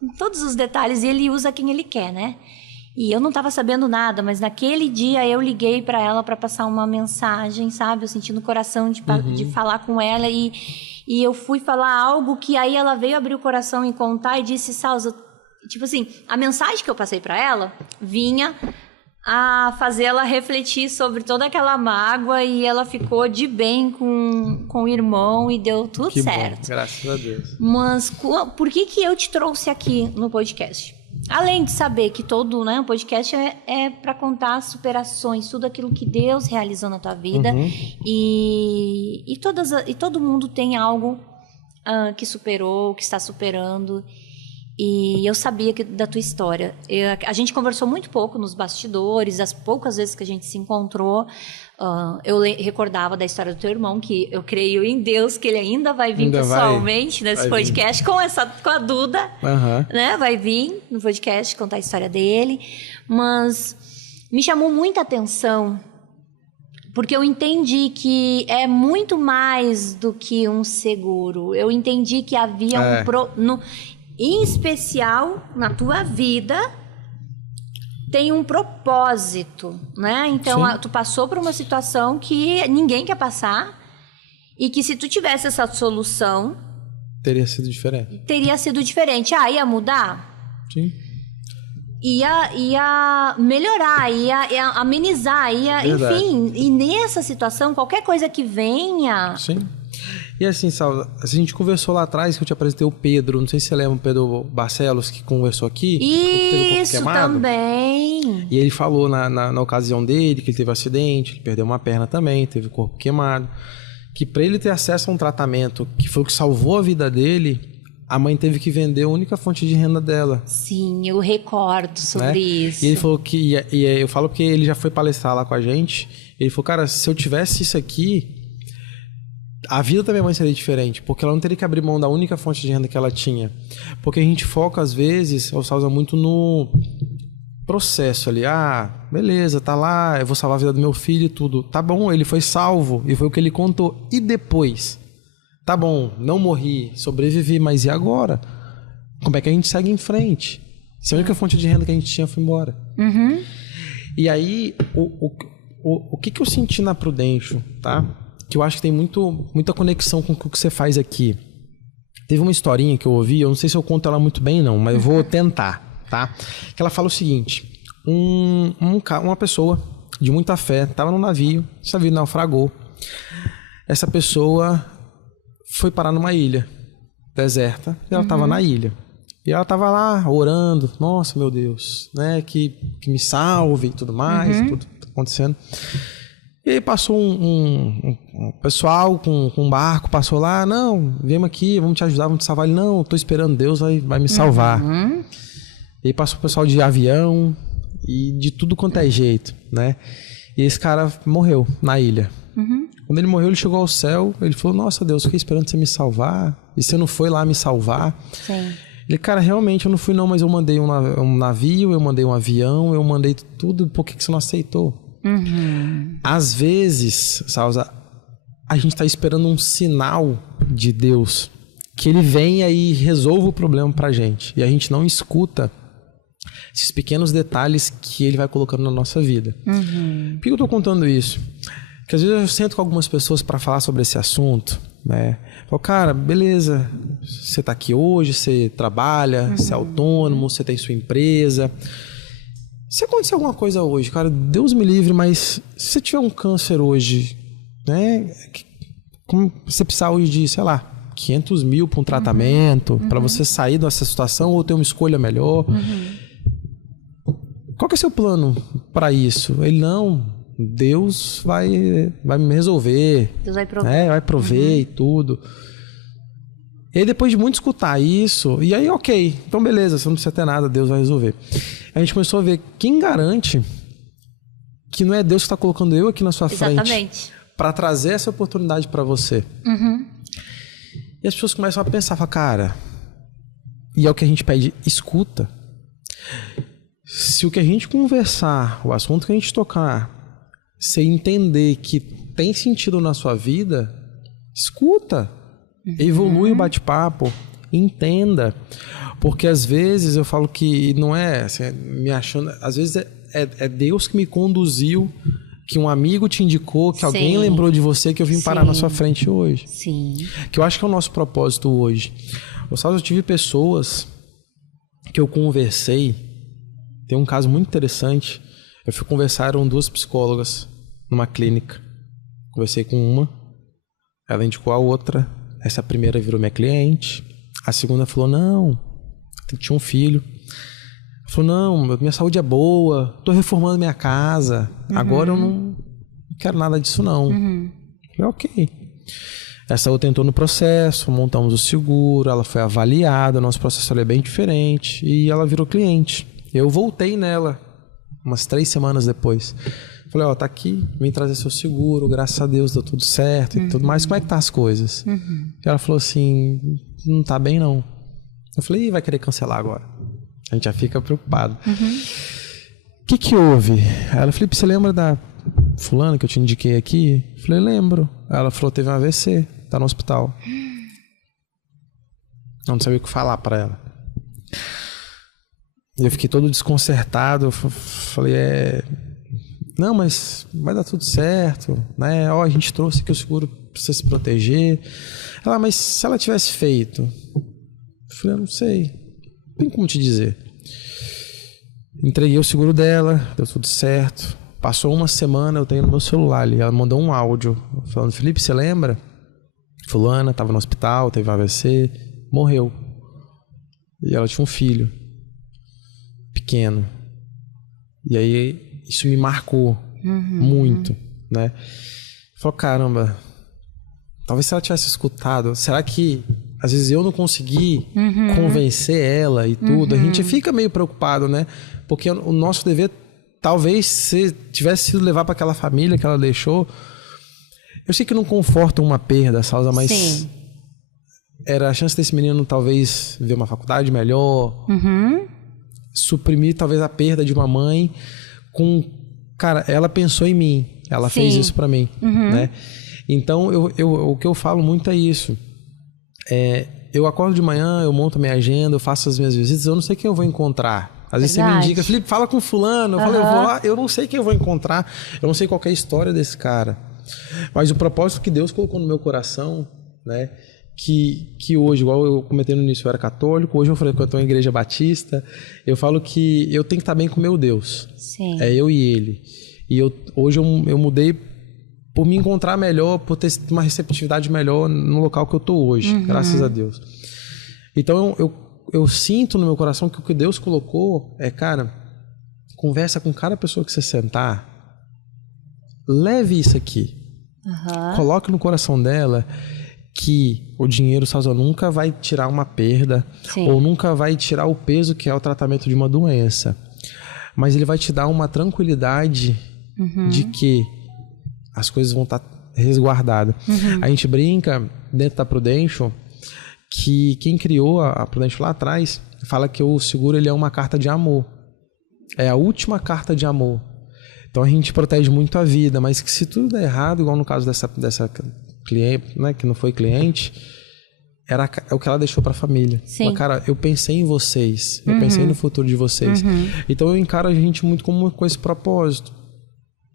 em todos os detalhes e ele usa quem ele quer, né? E eu não estava sabendo nada, mas naquele dia eu liguei para ela para passar uma mensagem, sabe? Eu senti no coração de falar com ela e eu fui falar algo que aí ela veio abrir o coração e contar e disse, Sausa, tipo assim, a mensagem que eu passei para ela vinha a fazê-la refletir sobre toda aquela mágoa e ela ficou de bem com o irmão e deu tudo certo. Bom, graças a Deus. Mas por que eu te trouxe aqui no podcast? Além de saber que todo o podcast é para contar superações, tudo aquilo que Deus realizou na tua vida e todo mundo tem algo que superou, que está superando. E eu sabia da tua história. A gente conversou muito pouco nos bastidores, as poucas vezes que a gente se encontrou. Eu recordava da história do teu irmão, que eu creio em Deus que ele ainda vai vir pessoalmente nesse podcast com a Duda. Né? Vai vir no podcast contar a história dele. Mas me chamou muita atenção, porque eu entendi que é muito mais do que um seguro. Eu entendi que havia em especial, na tua vida, tem um propósito, né? Então, tu passou por uma situação que ninguém quer passar e que se tu tivesse essa solução... Teria sido diferente. Ia mudar? Sim. Ia melhorar, ia amenizar, enfim. E nessa situação, qualquer coisa que venha... Sim. E assim, Sausa, a gente conversou lá atrás que eu te apresentei o Pedro, não sei se você lembra o Pedro Barcelos que conversou aqui. Isso também. E ele falou na ocasião dele que ele teve um acidente, ele perdeu uma perna também, teve o corpo queimado. Que para ele ter acesso a um tratamento que foi o que salvou a vida dele, a mãe teve que vender a única fonte de renda dela. Sim, eu recordo sobre isso. E ele falou que, e eu falo porque ele já foi palestrar lá com a gente, ele falou, cara, se eu tivesse isso aqui, a vida da minha mãe seria diferente, porque ela não teria que abrir mão da única fonte de renda que ela tinha. Porque a gente foca, às vezes, ou usa muito no processo ali. Beleza, tá lá, eu vou salvar a vida do meu filho e tudo. Tá bom, ele foi salvo, e foi o que ele contou. E depois? Tá bom, não morri, sobrevivi, mas e agora? Como é que a gente segue em frente? Se a única fonte de renda que a gente tinha foi embora. E aí, o que eu senti na Prudential, tá? Que eu acho que tem muita conexão com o que você faz aqui. Teve uma historinha que eu ouvi, eu não sei se eu conto ela muito bem não, mas eu vou tentar, tá? Que ela fala o seguinte, uma pessoa de muita fé estava no navio, esse navio naufragou. Essa pessoa foi parar numa ilha deserta e ela estava na ilha. E ela estava lá orando, nossa, meu Deus, né, que me salve e tudo mais, tudo acontecendo. E aí passou um pessoal com um barco, passou lá, não, viemos aqui, vamos te ajudar, vamos te salvar. Ele, não, estou esperando, Deus vai me salvar. E aí passou o pessoal de avião e de tudo quanto é jeito, né? E esse cara morreu na ilha. Quando ele morreu, ele chegou ao céu, ele falou, nossa Deus, fiquei esperando você me salvar, e você não foi lá me salvar? Sim. Ele, cara, realmente eu não fui não, mas eu mandei um navio, eu mandei um avião, eu mandei tudo, por que você não aceitou? Às vezes, Sausa, a gente está esperando um sinal de Deus, que ele venha e resolva o problema pra gente. E a gente não escuta esses pequenos detalhes que ele vai colocando na nossa vida. Por que eu tô contando isso? Porque às vezes eu sento com algumas pessoas para falar sobre esse assunto, né? Falo, cara, beleza, você tá aqui hoje, você trabalha, você é autônomo, você tem sua empresa. Se acontecer alguma coisa hoje, cara, Deus me livre, mas se você tiver um câncer hoje, né? Como você precisar hoje de, sei lá, 500 mil para um tratamento, para você sair dessa situação ou ter uma escolha melhor. Qual que é o seu plano para isso? Ele, não, Deus vai me resolver. Deus vai prover. Né? Vai prover e tudo. E aí depois de muito escutar isso, e aí ok, então beleza, você não precisa ter nada, Deus vai resolver. A gente começou a ver, quem garante que não é Deus que está colocando eu aqui na sua frente para trazer essa oportunidade para você? E as pessoas começam a pensar, falam, cara, e é o que a gente pede, escuta. Se o que a gente conversar, o assunto que a gente tocar, você entender que tem sentido na sua vida, escuta. Evolui o bate-papo, entenda. Porque às vezes eu falo que não é assim, me achando, às vezes é Deus que me conduziu, que um amigo te indicou, que alguém lembrou de você, que eu vim parar na sua frente hoje. Que eu acho que é o nosso propósito hoje. Eu tive pessoas que eu conversei. Tem um caso muito interessante. Eu fui conversar, eram 2 psicólogas numa clínica. Conversei com uma, ela indicou a outra. Essa primeira virou minha cliente. A segunda falou, não, tinha um filho. Falou, não, minha saúde é boa, tô reformando minha casa. Agora eu não quero nada disso não. Falei, ok. Essa outra entrou no processo, montamos o seguro, ela foi avaliada, nosso processo é bem diferente e ela virou cliente. Eu voltei nela umas 3 semanas depois. Falei, ó, tá aqui, vem trazer seu seguro, graças a Deus deu tudo certo e tudo mais. Como é que tá as coisas? E ela falou assim, não tá bem não. Eu falei, vai querer cancelar agora. A gente já fica preocupado. O que houve? Aí ela falou, você lembra da fulana que eu te indiquei aqui? Eu falei, lembro. Aí ela falou, teve um AVC, tá no hospital. Eu não sabia o que falar pra ela. Eu fiquei todo desconcertado. Falei, não, mas vai dar tudo certo, né? Ó, a gente trouxe aqui o seguro pra você se proteger. Ela, mas se ela tivesse feito? Eu falei, eu não sei. Não tem como te dizer. Entreguei o seguro dela, deu tudo certo. Passou uma semana, eu tenho no meu celular ali. Ela mandou um áudio falando, Felipe, você lembra? Fulana estava no hospital, teve AVC, morreu. E ela tinha um filho pequeno. E aí isso me marcou muito, né? Falei, caramba, talvez se ela tivesse escutado, será que às vezes eu não consegui convencer ela e tudo? A gente fica meio preocupado, né? Porque o nosso dever talvez se tivesse sido levar para aquela família que ela deixou. Eu sei que não conforta uma perda, Salza, mas era a chance desse menino talvez ver uma faculdade melhor, suprimir talvez a perda de uma mãe com... Cara, ela pensou em mim, ela fez isso para mim, né? Então, o que eu falo muito é isso. Eu acordo de manhã, eu monto a minha agenda, eu faço as minhas visitas, eu não sei quem eu vou encontrar. Às vezes você me indica, Felipe, fala com fulano. Eu falo, eu vou lá, eu não sei quem eu vou encontrar, eu não sei qual é a história desse cara. Mas o propósito que Deus colocou no meu coração, né? Que hoje, igual eu comentei no início, eu era católico, hoje eu falei que eu estou em igreja batista, eu falo que eu tenho que estar bem com meu Deus. É eu e ele. E hoje eu mudei por me encontrar melhor, por ter uma receptividade melhor no local que eu estou hoje, graças a Deus. Então eu sinto no meu coração que o que Deus colocou é, cara, conversa com cada pessoa que você sentar, leve isso aqui, coloque no coração dela que o dinheiro Salza nunca vai tirar uma perda ou nunca vai tirar o peso que é o tratamento de uma doença, mas ele vai te dar uma tranquilidade de que as coisas vão estar resguardadas. A gente brinca dentro da Prudential que quem criou a Prudential lá atrás fala que o seguro ele é uma carta de amor, é a última carta de amor. Então a gente protege muito a vida, mas que se tudo der errado, igual no caso dessa cliente, né, que não foi cliente, é o que ela deixou para a família. Sim. Mas, cara, eu pensei em vocês, eu pensei no futuro de vocês. Então eu encaro a gente muito com esse propósito,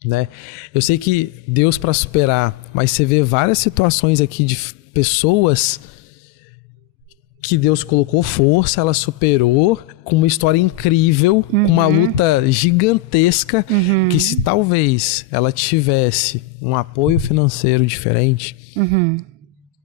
né? Eu sei que Deus para superar, mas você vê várias situações aqui de pessoas que Deus colocou força, ela superou com uma história incrível, com uma luta gigantesca, que se talvez ela tivesse um apoio financeiro diferente,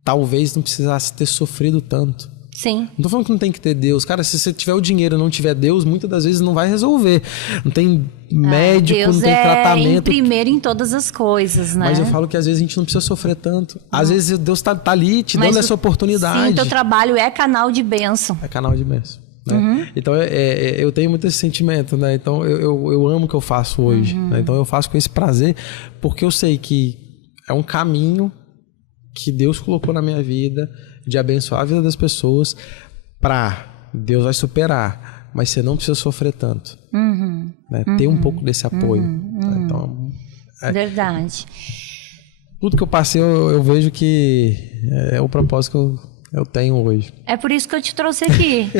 talvez não precisasse ter sofrido tanto. Sim. Não tô falando que não tem que ter Deus. Cara, se você tiver o dinheiro e não tiver Deus, muitas das vezes não vai resolver. Não tem médico, Deus não tem tratamento. Deus é primeiro em todas as coisas, né? Mas eu falo que às vezes a gente não precisa sofrer tanto. Às vezes Deus tá ali te dando essa oportunidade. Sim, teu trabalho é canal de bênção. É canal de bênção. Né? Então eu tenho muito esse sentimento, né? Então eu amo o que eu faço hoje. Né? Então eu faço com esse prazer, porque eu sei que é um caminho que Deus colocou na minha vida, de abençoar a vida das pessoas, Deus vai superar, mas você não precisa sofrer tanto. Né? Ter um pouco desse apoio. Né? Então, Verdade. Tudo que eu passei, eu vejo que é o propósito que eu tenho hoje. É por isso que eu te trouxe aqui.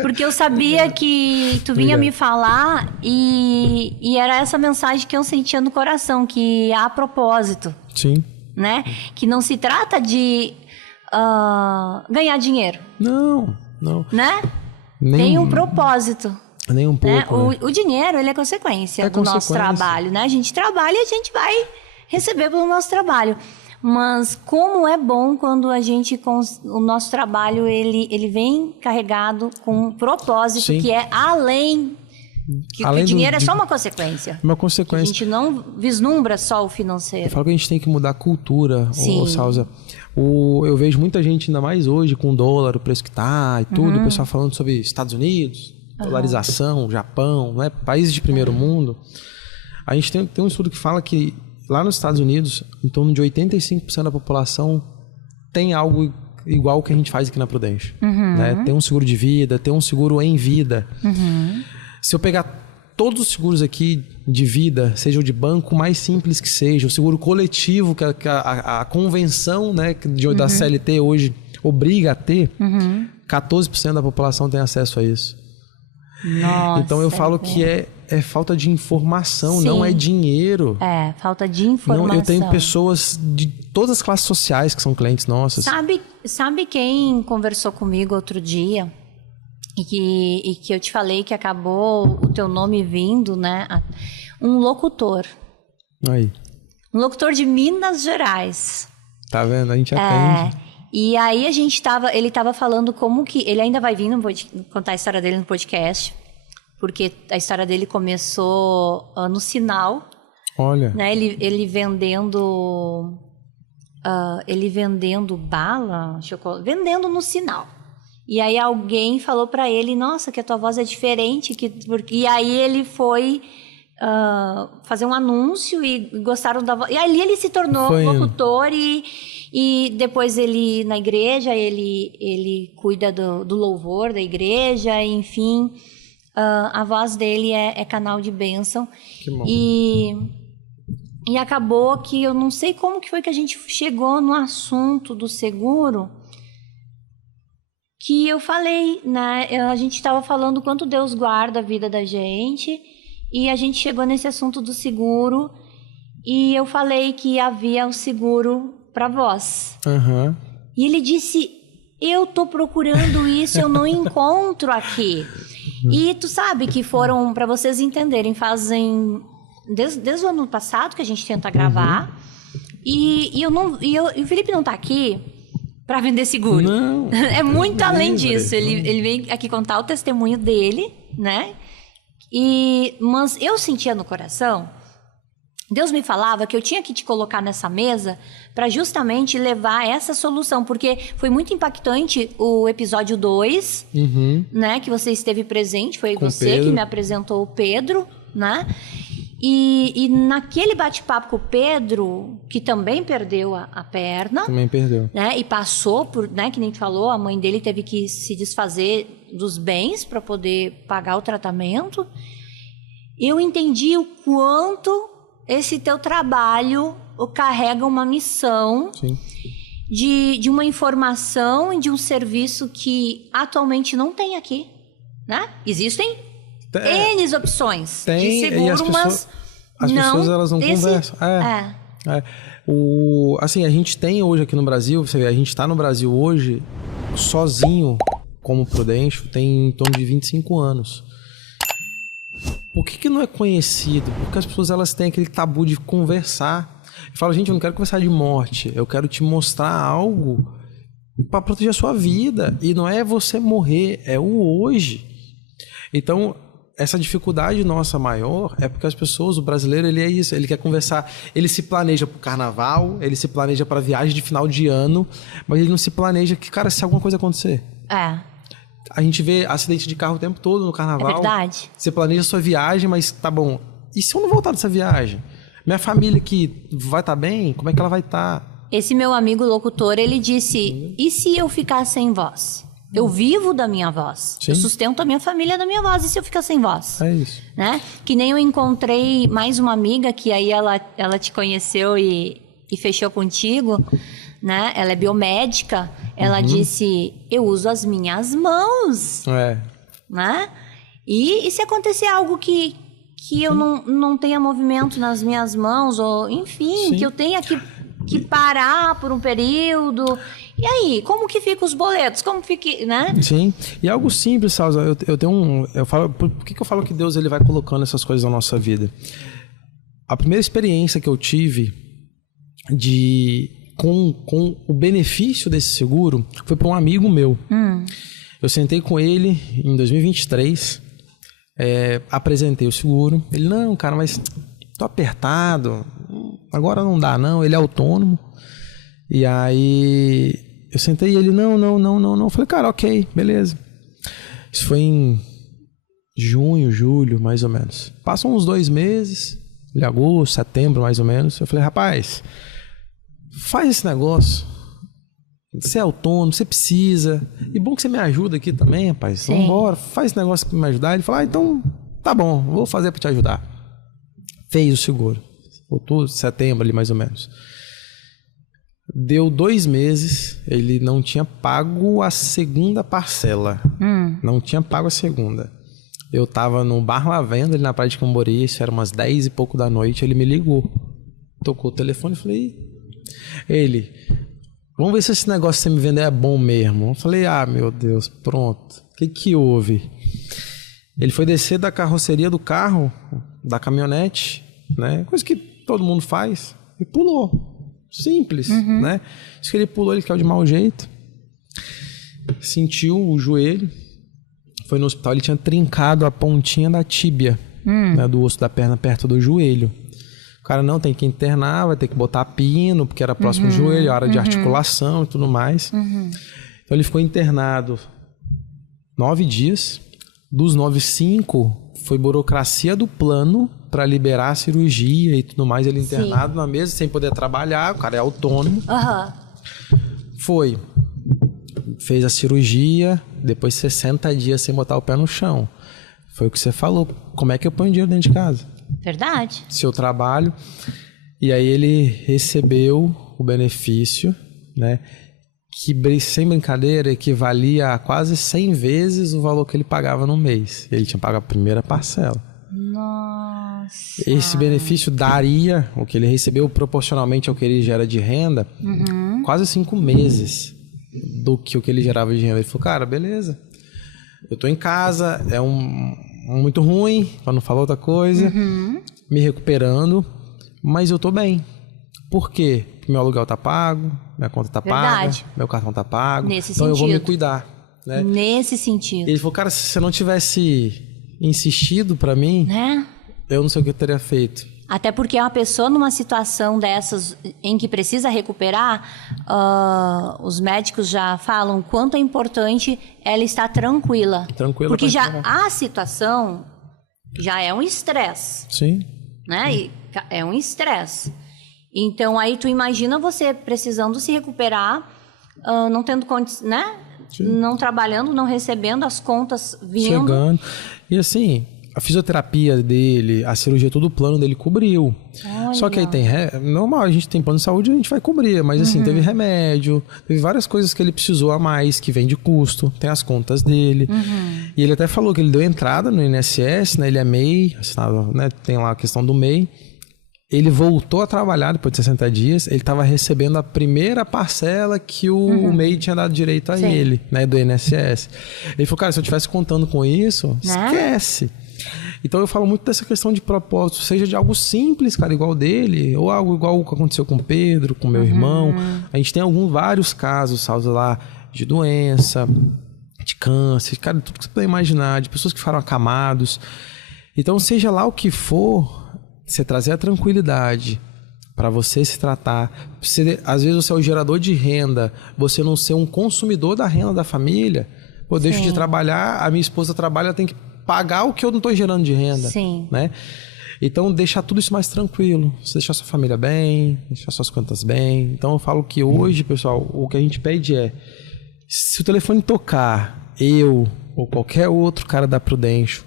Porque eu sabia que tu vinha me falar e era essa mensagem que eu sentia no coração, que há propósito. Sim. Né? Que não se trata de ganhar dinheiro. Não. Né? Tem um propósito. Nem um pouco. Né? O dinheiro, ele é consequência do nosso trabalho, né? A gente trabalha e a gente vai receber pelo nosso trabalho. Mas como é bom quando o nosso trabalho, ele vem carregado com um propósito. Sim. Que é além o dinheiro é só uma consequência. Uma consequência. A gente não vislumbra só o financeiro. Eu falo que a gente tem que mudar a cultura, Salza. Eu vejo muita gente, ainda mais hoje, com o dólar, o preço que tá e tudo, o pessoal falando sobre Estados Unidos, dolarização, Japão, né? Países de primeiro mundo. A gente tem um estudo que fala que lá nos Estados Unidos, em torno de 85% da população tem algo igual que a gente faz aqui na Prudential. Né? Tem um seguro de vida, tem um seguro em vida. Se eu pegar todos os seguros aqui de vida, seja o de banco mais simples que seja, o seguro coletivo que a convenção, né, da CLT hoje obriga a ter, 14% da população tem acesso a isso. Nossa, então eu falo que é falta de informação, não é dinheiro. É, falta de informação. Não, eu tenho pessoas de todas as classes sociais que são clientes nossas. Sabe quem conversou comigo outro dia? E que eu te falei que acabou o teu nome vindo, né? Um locutor. Aí. Um locutor de Minas Gerais. Tá vendo? A gente atende. E aí ele tava falando como que... Ele ainda vai vir contar a história dele no podcast. Porque a história dele começou no Sinal. Olha. Né? Ele vendendo... ele vendendo bala, chocolate... Vendendo no Sinal. E aí alguém falou pra ele, nossa, que a tua voz é diferente. E aí ele foi fazer um anúncio e gostaram da voz. E ali ele se tornou locutor e depois ele, na igreja, ele cuida do louvor da igreja, enfim. A voz dele é canal de bênção. Que bom. E acabou que eu não sei como que foi que a gente chegou no assunto do seguro... Que eu falei, né? A gente estava falando quanto Deus guarda a vida da gente e a gente chegou nesse assunto do seguro e eu falei que havia um seguro para voz. E ele disse, eu tô procurando isso, eu não encontro aqui. E tu sabe que foram, para vocês entenderem, fazem desde o ano passado que a gente tenta gravar e o Felipe não tá aqui para vender seguro. Não. É muito além disso. Ele veio aqui contar o testemunho dele, né? Mas eu sentia no coração, Deus me falava que eu tinha que te colocar nessa mesa para justamente levar essa solução, porque foi muito impactante o episódio 2, né? Que você esteve presente, foi com você que me apresentou o Pedro, né? E naquele bate-papo com o Pedro, que também perdeu a perna. Também perdeu. Né? E passou por, né, que nem tu falou, a mãe dele teve que se desfazer dos bens para poder pagar o tratamento. Eu entendi o quanto esse teu trabalho carrega uma missão. Sim. de uma informação e de um serviço que atualmente não tem aqui, né? Existem N opções de seguro, mas as não pessoas elas não conversam. Assim, a gente tem hoje aqui no Brasil, você vê, a gente está no Brasil hoje sozinho como Prudential tem em torno de 25 anos. Por que não é conhecido? Porque as pessoas elas têm aquele tabu de conversar. Eu falo, gente, eu não quero conversar de morte, eu quero te mostrar algo para proteger a sua vida. E não é você morrer, é o hoje. Então, essa dificuldade nossa maior é porque as pessoas, o brasileiro, ele é isso, ele quer conversar, ele se planeja para o carnaval, ele se planeja para viagem de final de ano, mas ele não se planeja que, cara, se alguma coisa acontecer. A gente vê acidente de carro o tempo todo no carnaval. É verdade. Você planeja a sua viagem, mas tá bom. E se eu não voltar dessa viagem? Minha família que vai estar bem, como é que ela vai estar? Esse meu amigo locutor, ele disse, e se eu ficar sem voz? Eu vivo da minha voz. Sim. Eu sustento a minha família da minha voz. E se eu ficar sem voz? É isso. Né? Que nem eu encontrei mais uma amiga que aí ela te conheceu e fechou contigo, né? Ela é biomédica. Ela disse, eu uso as minhas mãos. Né? E se acontecer algo que eu não tenha movimento nas minhas mãos, ou enfim, que eu tenha que parar por um período. E aí, como que fica os boletos? Como fica, né? Sim. E algo simples, Salza, por que eu falo que Deus ele vai colocando essas coisas na nossa vida? A primeira experiência que eu tive com o benefício desse seguro foi para um amigo meu. Eu sentei com ele em 2023, apresentei o seguro. Ele, não, cara, mas tô apertado, agora não dá não, ele é autônomo. E aí eu sentei e ele, não. Eu falei, cara, ok, beleza. Isso foi em junho, julho, mais ou menos. Passam uns 2 meses, de agosto, setembro, mais ou menos. Eu falei, rapaz, faz esse negócio. Você é autônomo, você precisa. E bom que você me ajuda aqui também, rapaz. Vamos embora, faz esse negócio pra me ajudar. Ele falou, então tá bom, vou fazer pra te ajudar. Fez o seguro. Outubro, setembro ali, mais ou menos. Deu 2 meses, ele não tinha pago a segunda parcela. Não tinha pago a segunda. Eu tava no Bar Lavenda, ali na Praia de Cambori, isso era umas 10 e pouco da noite, ele me ligou. Tocou o telefone e falei... Ele... Vamos ver se esse negócio que você me vender é bom mesmo. Eu falei, meu Deus, pronto. O que houve? Ele foi descer da carroceria do carro, da caminhonete, né? Coisa que todo mundo faz, e pulou. Simples, né? Isso que ele pulou, ele caiu de mau jeito. Sentiu o joelho. Foi no hospital, ele tinha trincado a pontinha da tíbia, né, do osso da perna perto do joelho. O cara não tem que internar, vai ter que botar pino, porque era próximo do joelho, área de articulação e tudo mais. Então ele ficou internado 9 dias. Dos 9, 5 foi burocracia do plano para liberar a cirurgia e tudo mais. Ele internado na mesa, sem poder trabalhar. O cara é autônomo. Foi. Fez a cirurgia, depois 60 dias sem botar o pé no chão. Foi o que você falou. Como é que eu ponho dinheiro dentro de casa? Verdade. Seu trabalho. E aí ele recebeu o benefício, né? Que, sem brincadeira, equivalia a quase 100 vezes o valor que ele pagava no mês. Ele tinha pago a primeira parcela. Nossa. Esse benefício daria, o que ele recebeu proporcionalmente ao que ele gera de renda, quase 5 meses do que o que ele gerava de renda. Ele falou, cara, beleza. Eu tô em casa, é muito ruim, pra não falar outra coisa, me recuperando, mas eu tô bem. Por quê? Porque meu aluguel tá pago, minha conta tá paga, meu cartão tá pago. Nesse então sentido. Eu vou me cuidar, né? Nesse sentido. Ele falou, cara, se você não tivesse insistido pra mim, né? Eu não sei o que eu teria feito. Até porque uma pessoa numa situação dessas em que precisa recuperar, os médicos já falam quanto é importante ela estar tranquila. Porque já a situação já é um estresse. Sim. Né? E é um estresse. Então aí tu imagina você precisando se recuperar, não tendo condições, né? Sim. Não trabalhando, não recebendo, as contas vindo. Chegando. E assim, a fisioterapia dele, a cirurgia, todo o plano dele cobriu. Olha. Só que aí tem... Normal, a gente tem plano de saúde, a gente vai cobrir. Mas assim, teve remédio, teve várias coisas que ele precisou a mais, que vem de custo. Tem as contas dele. E ele até falou que ele deu entrada no INSS, né? Ele é MEI, assinado, né? Tem lá a questão do MEI. Ele voltou a trabalhar depois de 60 dias. Ele estava recebendo a primeira parcela que o MEI tinha dado direito a ele, né? Do INSS. Ele falou, cara, se eu estivesse contando com isso, esquece. Então eu falo muito dessa questão de propósito, seja de algo simples, cara, igual dele, ou algo igual o que aconteceu com o Pedro, com meu irmão. A gente tem vários casos, sabe, lá, de doença, de câncer, cara, tudo que você puder imaginar, de pessoas que ficaram acamados. Então, seja lá o que for, você trazer a tranquilidade para você se tratar. Às vezes você é o gerador de renda, você não ser um consumidor da renda da família. Pô, deixo de trabalhar, a minha esposa trabalha, tem que pagar o que eu não estou gerando de renda. Sim. Né? Então, deixar tudo isso mais tranquilo. Você deixar sua família bem, deixar suas contas bem. Então, eu falo que hoje, pessoal, o que a gente pede é, se o telefone tocar, eu ou qualquer outro cara da Prudential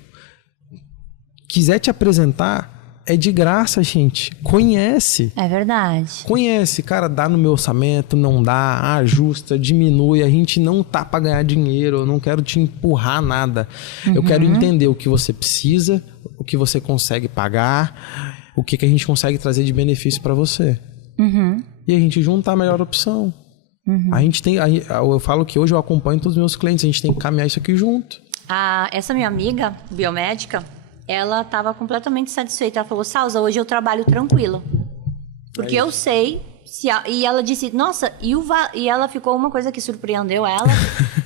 quiser te apresentar, é de graça, gente. Conhece. É verdade. Conhece, cara, dá no meu orçamento, não dá, ajusta, diminui. A gente não tá para ganhar dinheiro, eu não quero te empurrar nada. Eu quero entender o que você precisa, o que você consegue pagar, o que a gente consegue trazer de benefício para você. E a gente juntar a melhor opção. A gente tem, eu falo que hoje eu acompanho todos os meus clientes, a gente tem que caminhar isso aqui junto. Essa minha amiga biomédica, ela estava completamente satisfeita. Ela falou, Salza, hoje eu trabalho tranquila. Porque eu sei... E ela disse, nossa, e ela ficou, uma coisa que surpreendeu ela,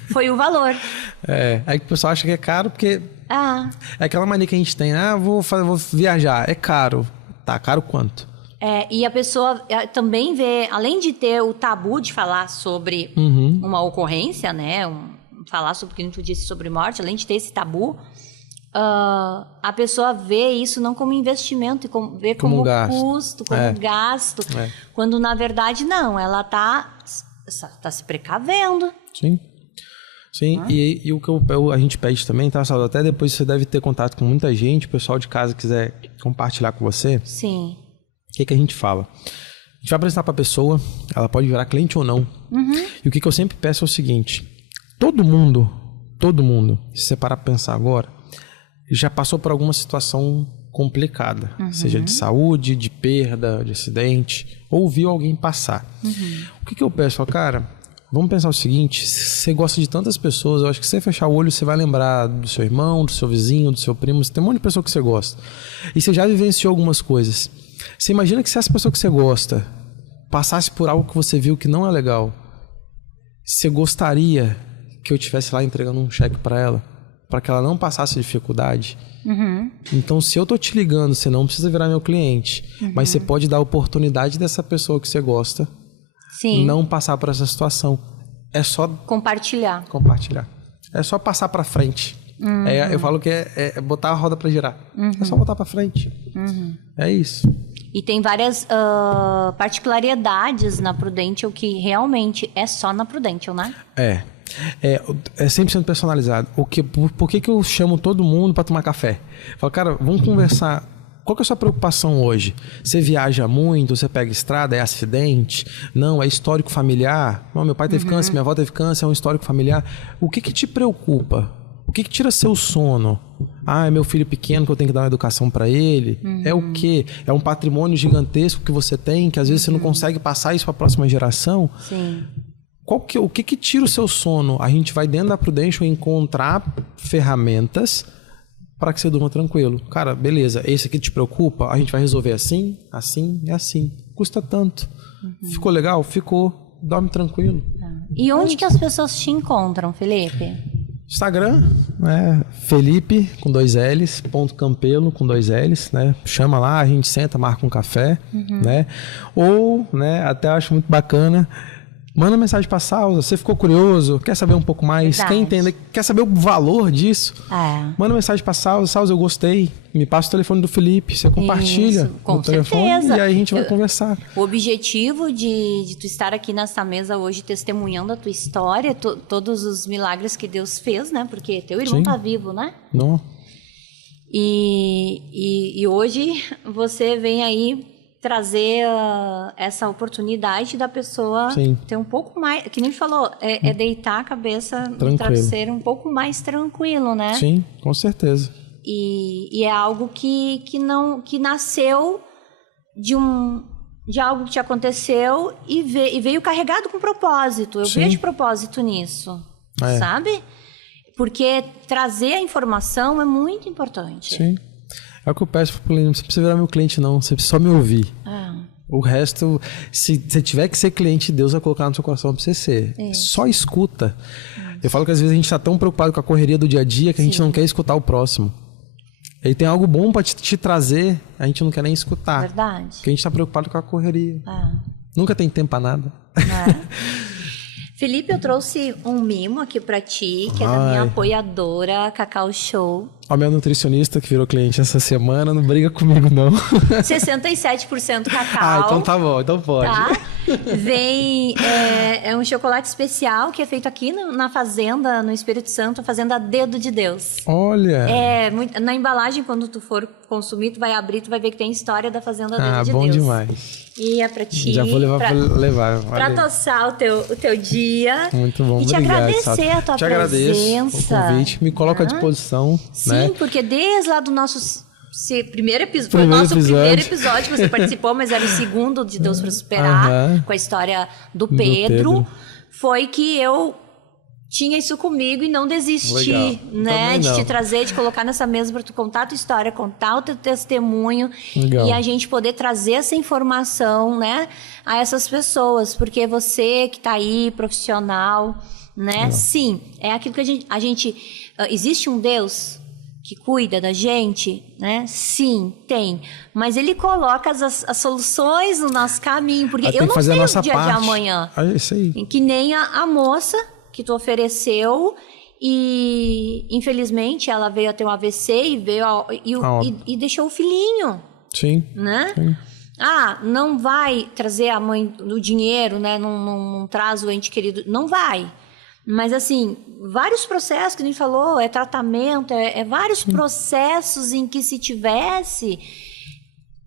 foi o valor. É que o pessoal acha que é caro porque... É aquela mania que a gente tem, vou viajar, é caro. Tá, caro quanto? E a pessoa também vê, além de ter o tabu de falar sobre uma ocorrência, né? Falar sobre o que a gente disse sobre morte, além de ter esse tabu... a pessoa vê isso não como investimento, vê como custo, como gasto, quando na verdade não, ela tá se precavendo. Sim. E o que a gente pede também, tá, Salva? Até depois você deve ter contato com muita gente, o pessoal de casa quiser compartilhar com você. Sim. O que a gente fala? A gente vai apresentar pra pessoa, ela pode virar cliente ou não. E o que eu sempre peço é o seguinte, todo mundo, se você parar pra pensar agora, já passou por alguma situação complicada, seja de saúde, de perda, de acidente, ou viu alguém passar. O que eu peço? Cara, vamos pensar o seguinte, você gosta de tantas pessoas, eu acho que se você fechar o olho, você vai lembrar do seu irmão, do seu vizinho, do seu primo, tem um monte de pessoa que você gosta. E você já vivenciou algumas coisas. Você imagina que se essa pessoa que você gosta passasse por algo que você viu que não é legal, você gostaria que eu estivesse lá entregando um cheque para ela? Para que ela não passasse dificuldade. Então, se eu tô te ligando, você não precisa virar meu cliente, mas você pode dar a oportunidade dessa pessoa que você gosta não passar por essa situação. É só compartilhar. É só passar para frente. Eu falo que é botar a roda para girar. É só botar para frente. É isso. E tem várias particularidades na Prudential que realmente é só na Prudential, né? É 100% personalizado. Por que eu chamo todo mundo para tomar café? Falo, cara, vamos conversar. Qual que é a sua preocupação hoje? Você viaja muito? Você pega estrada? É acidente? Não, é histórico familiar? Não, meu pai teve câncer, minha avó teve câncer, é um histórico familiar. O que te preocupa? O que tira seu sono? É meu filho pequeno que eu tenho que dar uma educação para ele? É o quê? É um patrimônio gigantesco que você tem, que às vezes você não consegue passar isso para a próxima geração? Sim. O que tira o seu sono? A gente vai dentro da Prudential encontrar ferramentas para que você durma tranquilo. Cara, beleza, esse aqui te preocupa? A gente vai resolver assim, assim e assim. Custa tanto. Ficou legal? Ficou. Dorme tranquilo. E onde que as pessoas te encontram, Felipe? Instagram, Felipe, com 2 L's, .campelo, com 2 L's, né? Chama lá, a gente senta, marca um café, né? Ou, né, até acho muito bacana... Manda mensagem para a Salza, você ficou curioso, quer saber um pouco mais, quer entender, quer saber o valor disso? Manda mensagem para a Salza, eu gostei, me passa o telefone do Felipe, você compartilha com o telefone certeza. E aí a gente vai conversar. O objetivo de tu estar aqui nessa mesa hoje testemunhando a tua história, todos os milagres que Deus fez, né? Porque teu irmão tá vivo, né? Não. E hoje você vem aí trazer essa oportunidade da pessoa Sim. ter um pouco mais, que nem falou, é deitar a cabeça no Tranquilo. travesseiro um pouco mais tranquilo, né? Sim, com certeza. E é algo que nasceu de algo que te aconteceu e veio carregado com propósito. Eu Sim. vejo propósito nisso, É. sabe? Porque trazer a informação é muito importante. Sim. É o que eu peço pro cliente. Não precisa virar meu cliente, não. Você precisa só me ouvir. O resto, se você tiver que ser cliente, Deus vai colocar no seu coração pra você ser. Só escuta. Eu falo que às vezes a gente tá tão preocupado com a correria do dia a dia que a gente não quer escutar o próximo. Ele tem algo bom pra te trazer, a gente não quer nem escutar. Verdade. Porque a gente tá preocupado com a correria. Nunca tem tempo pra nada. Felipe, eu trouxe um mimo aqui pra ti, que é da minha apoiadora, Cacau Show. Ó, meu nutricionista que virou cliente essa semana, não briga comigo, não. 67% cacau. Ah, então tá bom, então pode. Tá? Vem, é um chocolate especial que é feito aqui na fazenda, no Espírito Santo, a fazenda Dedo de Deus. Olha! Na embalagem, quando tu for consumir, tu vai abrir, tu vai ver que tem história da fazenda Dedo de bom Deus. demais. E é pra ti. Já vou levar pra levar. Pra adoçar o teu dia. Muito bom, e te obrigado, agradecer Sato. a tua te agradeço presença. o convite, me coloca à disposição. Sim, né? porque desde lá do nosso primeiro episódio, Primeiro que você participou, mas era o segundo de Deus para Superar, com a história do Pedro, foi que eu tinha isso comigo e não desisti, Legal. né? Também não. De te trazer, de colocar nessa mesa para tu contar a tua história, contar o teu testemunho. Legal. E a gente poder trazer essa informação, né, a essas pessoas. Porque você que tá aí, profissional, né? Sim, é aquilo que a gente existe um Deus que cuida da gente, né? Sim, tem. Mas ele coloca as soluções no nosso caminho, porque eu não sei o dia de amanhã. É isso aí. Que nem a moça que tu ofereceu e, infelizmente, ela veio a ter um AVC e veio e deixou o filhinho. Sim. Né? Sim. Não vai trazer a mãe do dinheiro, né? Não traz o ente querido. Não vai. Mas, assim, vários processos que a gente falou, tratamento, vários processos em que se tivesse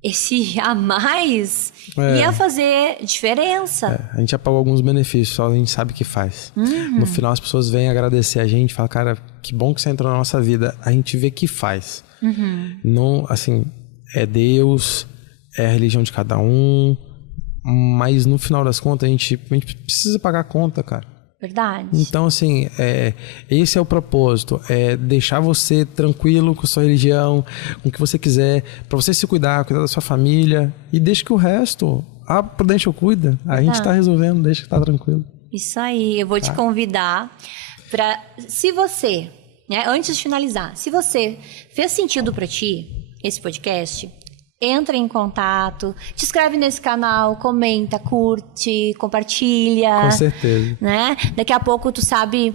esse a mais, ia fazer diferença. A gente já pagou alguns benefícios, só a gente sabe que faz. No final as pessoas vêm agradecer a gente, falam, cara, que bom que você entrou na nossa vida. A gente vê que faz. Não, assim, é Deus, é a religião de cada um, mas no final das contas a gente precisa pagar a conta, cara. Verdade. Então, assim, esse é o propósito, é deixar você tranquilo com a sua religião, com o que você quiser, para você se cuidar da sua família, e deixa que o resto, a Prudential cuida, a gente tá resolvendo, deixa que tá tranquilo. Isso aí, eu vou te convidar para, se você, né, antes de finalizar, se você fez sentido para ti esse podcast, entra em contato, te inscreve nesse canal, comenta, curte, compartilha. Com certeza. Né? Daqui a pouco tu sabe,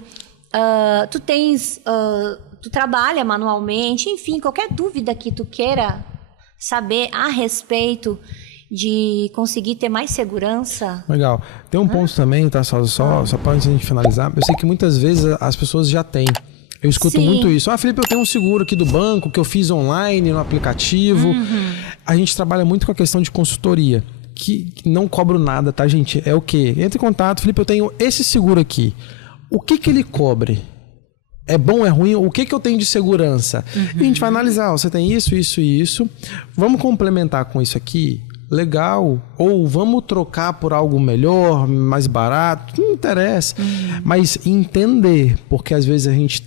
tu trabalha manualmente, enfim, qualquer dúvida que tu queira saber a respeito de conseguir ter mais segurança. Legal. Tem um ponto também, tá? Só para antes de a gente finalizar. Eu sei que muitas vezes as pessoas já têm. Eu escuto muito isso. Felipe, eu tenho um seguro aqui do banco que eu fiz online, no aplicativo. A gente trabalha muito com a questão de consultoria, que não cobro nada, tá, gente? É o quê? Entre em contato, Felipe, eu tenho esse seguro aqui. O que ele cobre? É bom, é ruim? O que eu tenho de segurança? E a gente vai analisar, você tem isso, isso e isso. Vamos complementar com isso aqui? Legal, ou vamos trocar por algo melhor, mais barato, não interessa, mas entender, porque às vezes a gente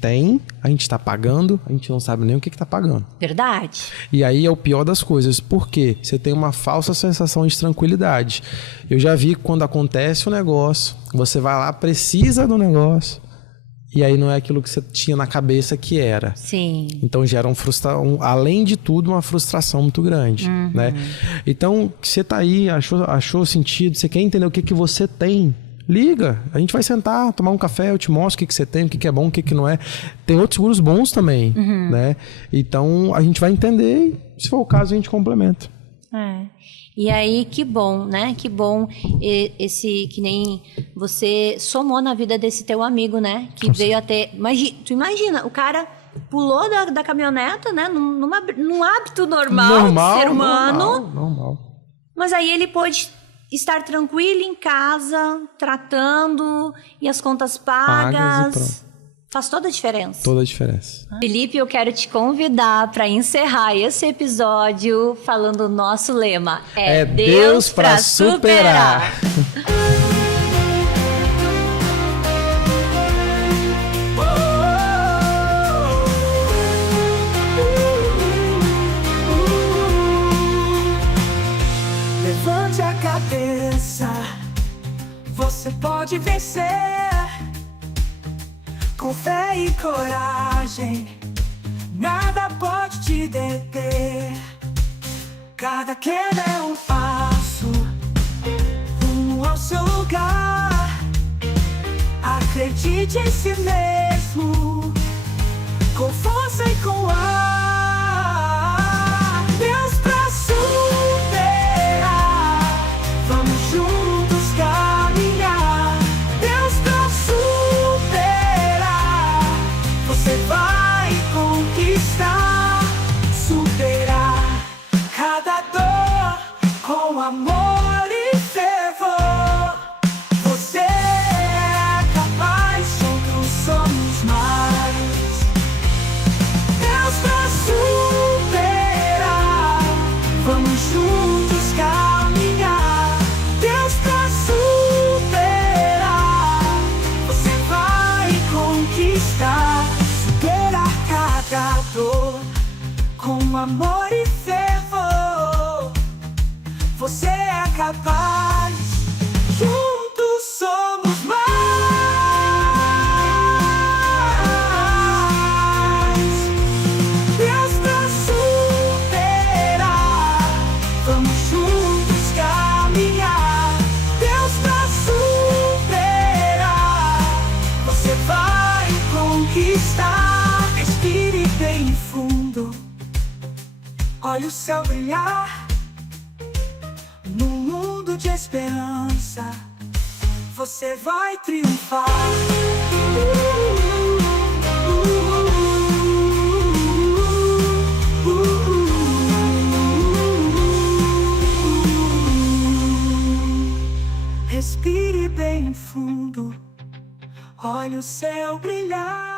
está pagando, a gente não sabe nem o que está pagando. Verdade. E aí é o pior das coisas, porque você tem uma falsa sensação de tranquilidade. Eu já vi quando acontece o negócio, você vai lá, precisa do negócio, e aí não é aquilo que você tinha na cabeça que era. Sim. Então gera além de tudo, uma frustração muito grande, né? Então, você tá aí, achou sentido, você quer entender o que você tem, liga. A gente vai sentar, tomar um café, eu te mostro o que você tem, o que é bom, o que não é. Tem outros seguros bons também, né? Então, a gente vai entender e, se for o caso, a gente complementa. E aí, que bom, né? Que bom que nem você somou na vida desse teu amigo, né? Que veio até... Tu imagina, o cara pulou da caminhoneta, né? Num hábito normal de ser humano. Normal. Mas aí ele pôde estar tranquilo em casa, tratando, e as contas pagas. E pronto. Faz toda a diferença. Toda a diferença. Felipe, eu quero te convidar para encerrar esse episódio falando o nosso lema. É Deus para superar. Levante a cabeça, você pode vencer. Com fé e coragem, nada pode te deter. Cada queda é um passo rumo ao seu lugar. Acredite em si mesmo, com força e com ar. Deus pra superar, vamos juntos caminhar. Deus pra superar, você vai conquistar. Superar cada dor com amor e fervor. Você é capaz, juntos somos mais. Deus pra superar, vamos juntos caminhar. Deus pra superar, você vai conquistar. Superar cada dor com amor e fervor. Você é capaz, juntos somos mais. Deus pra superar, vamos juntos caminhar. Deus pra superar, você vai conquistar. Respire bem fundo, olhe o céu brilhar. No mundo de esperança, você vai triunfar. Respire bem fundo, olhe o céu brilhar.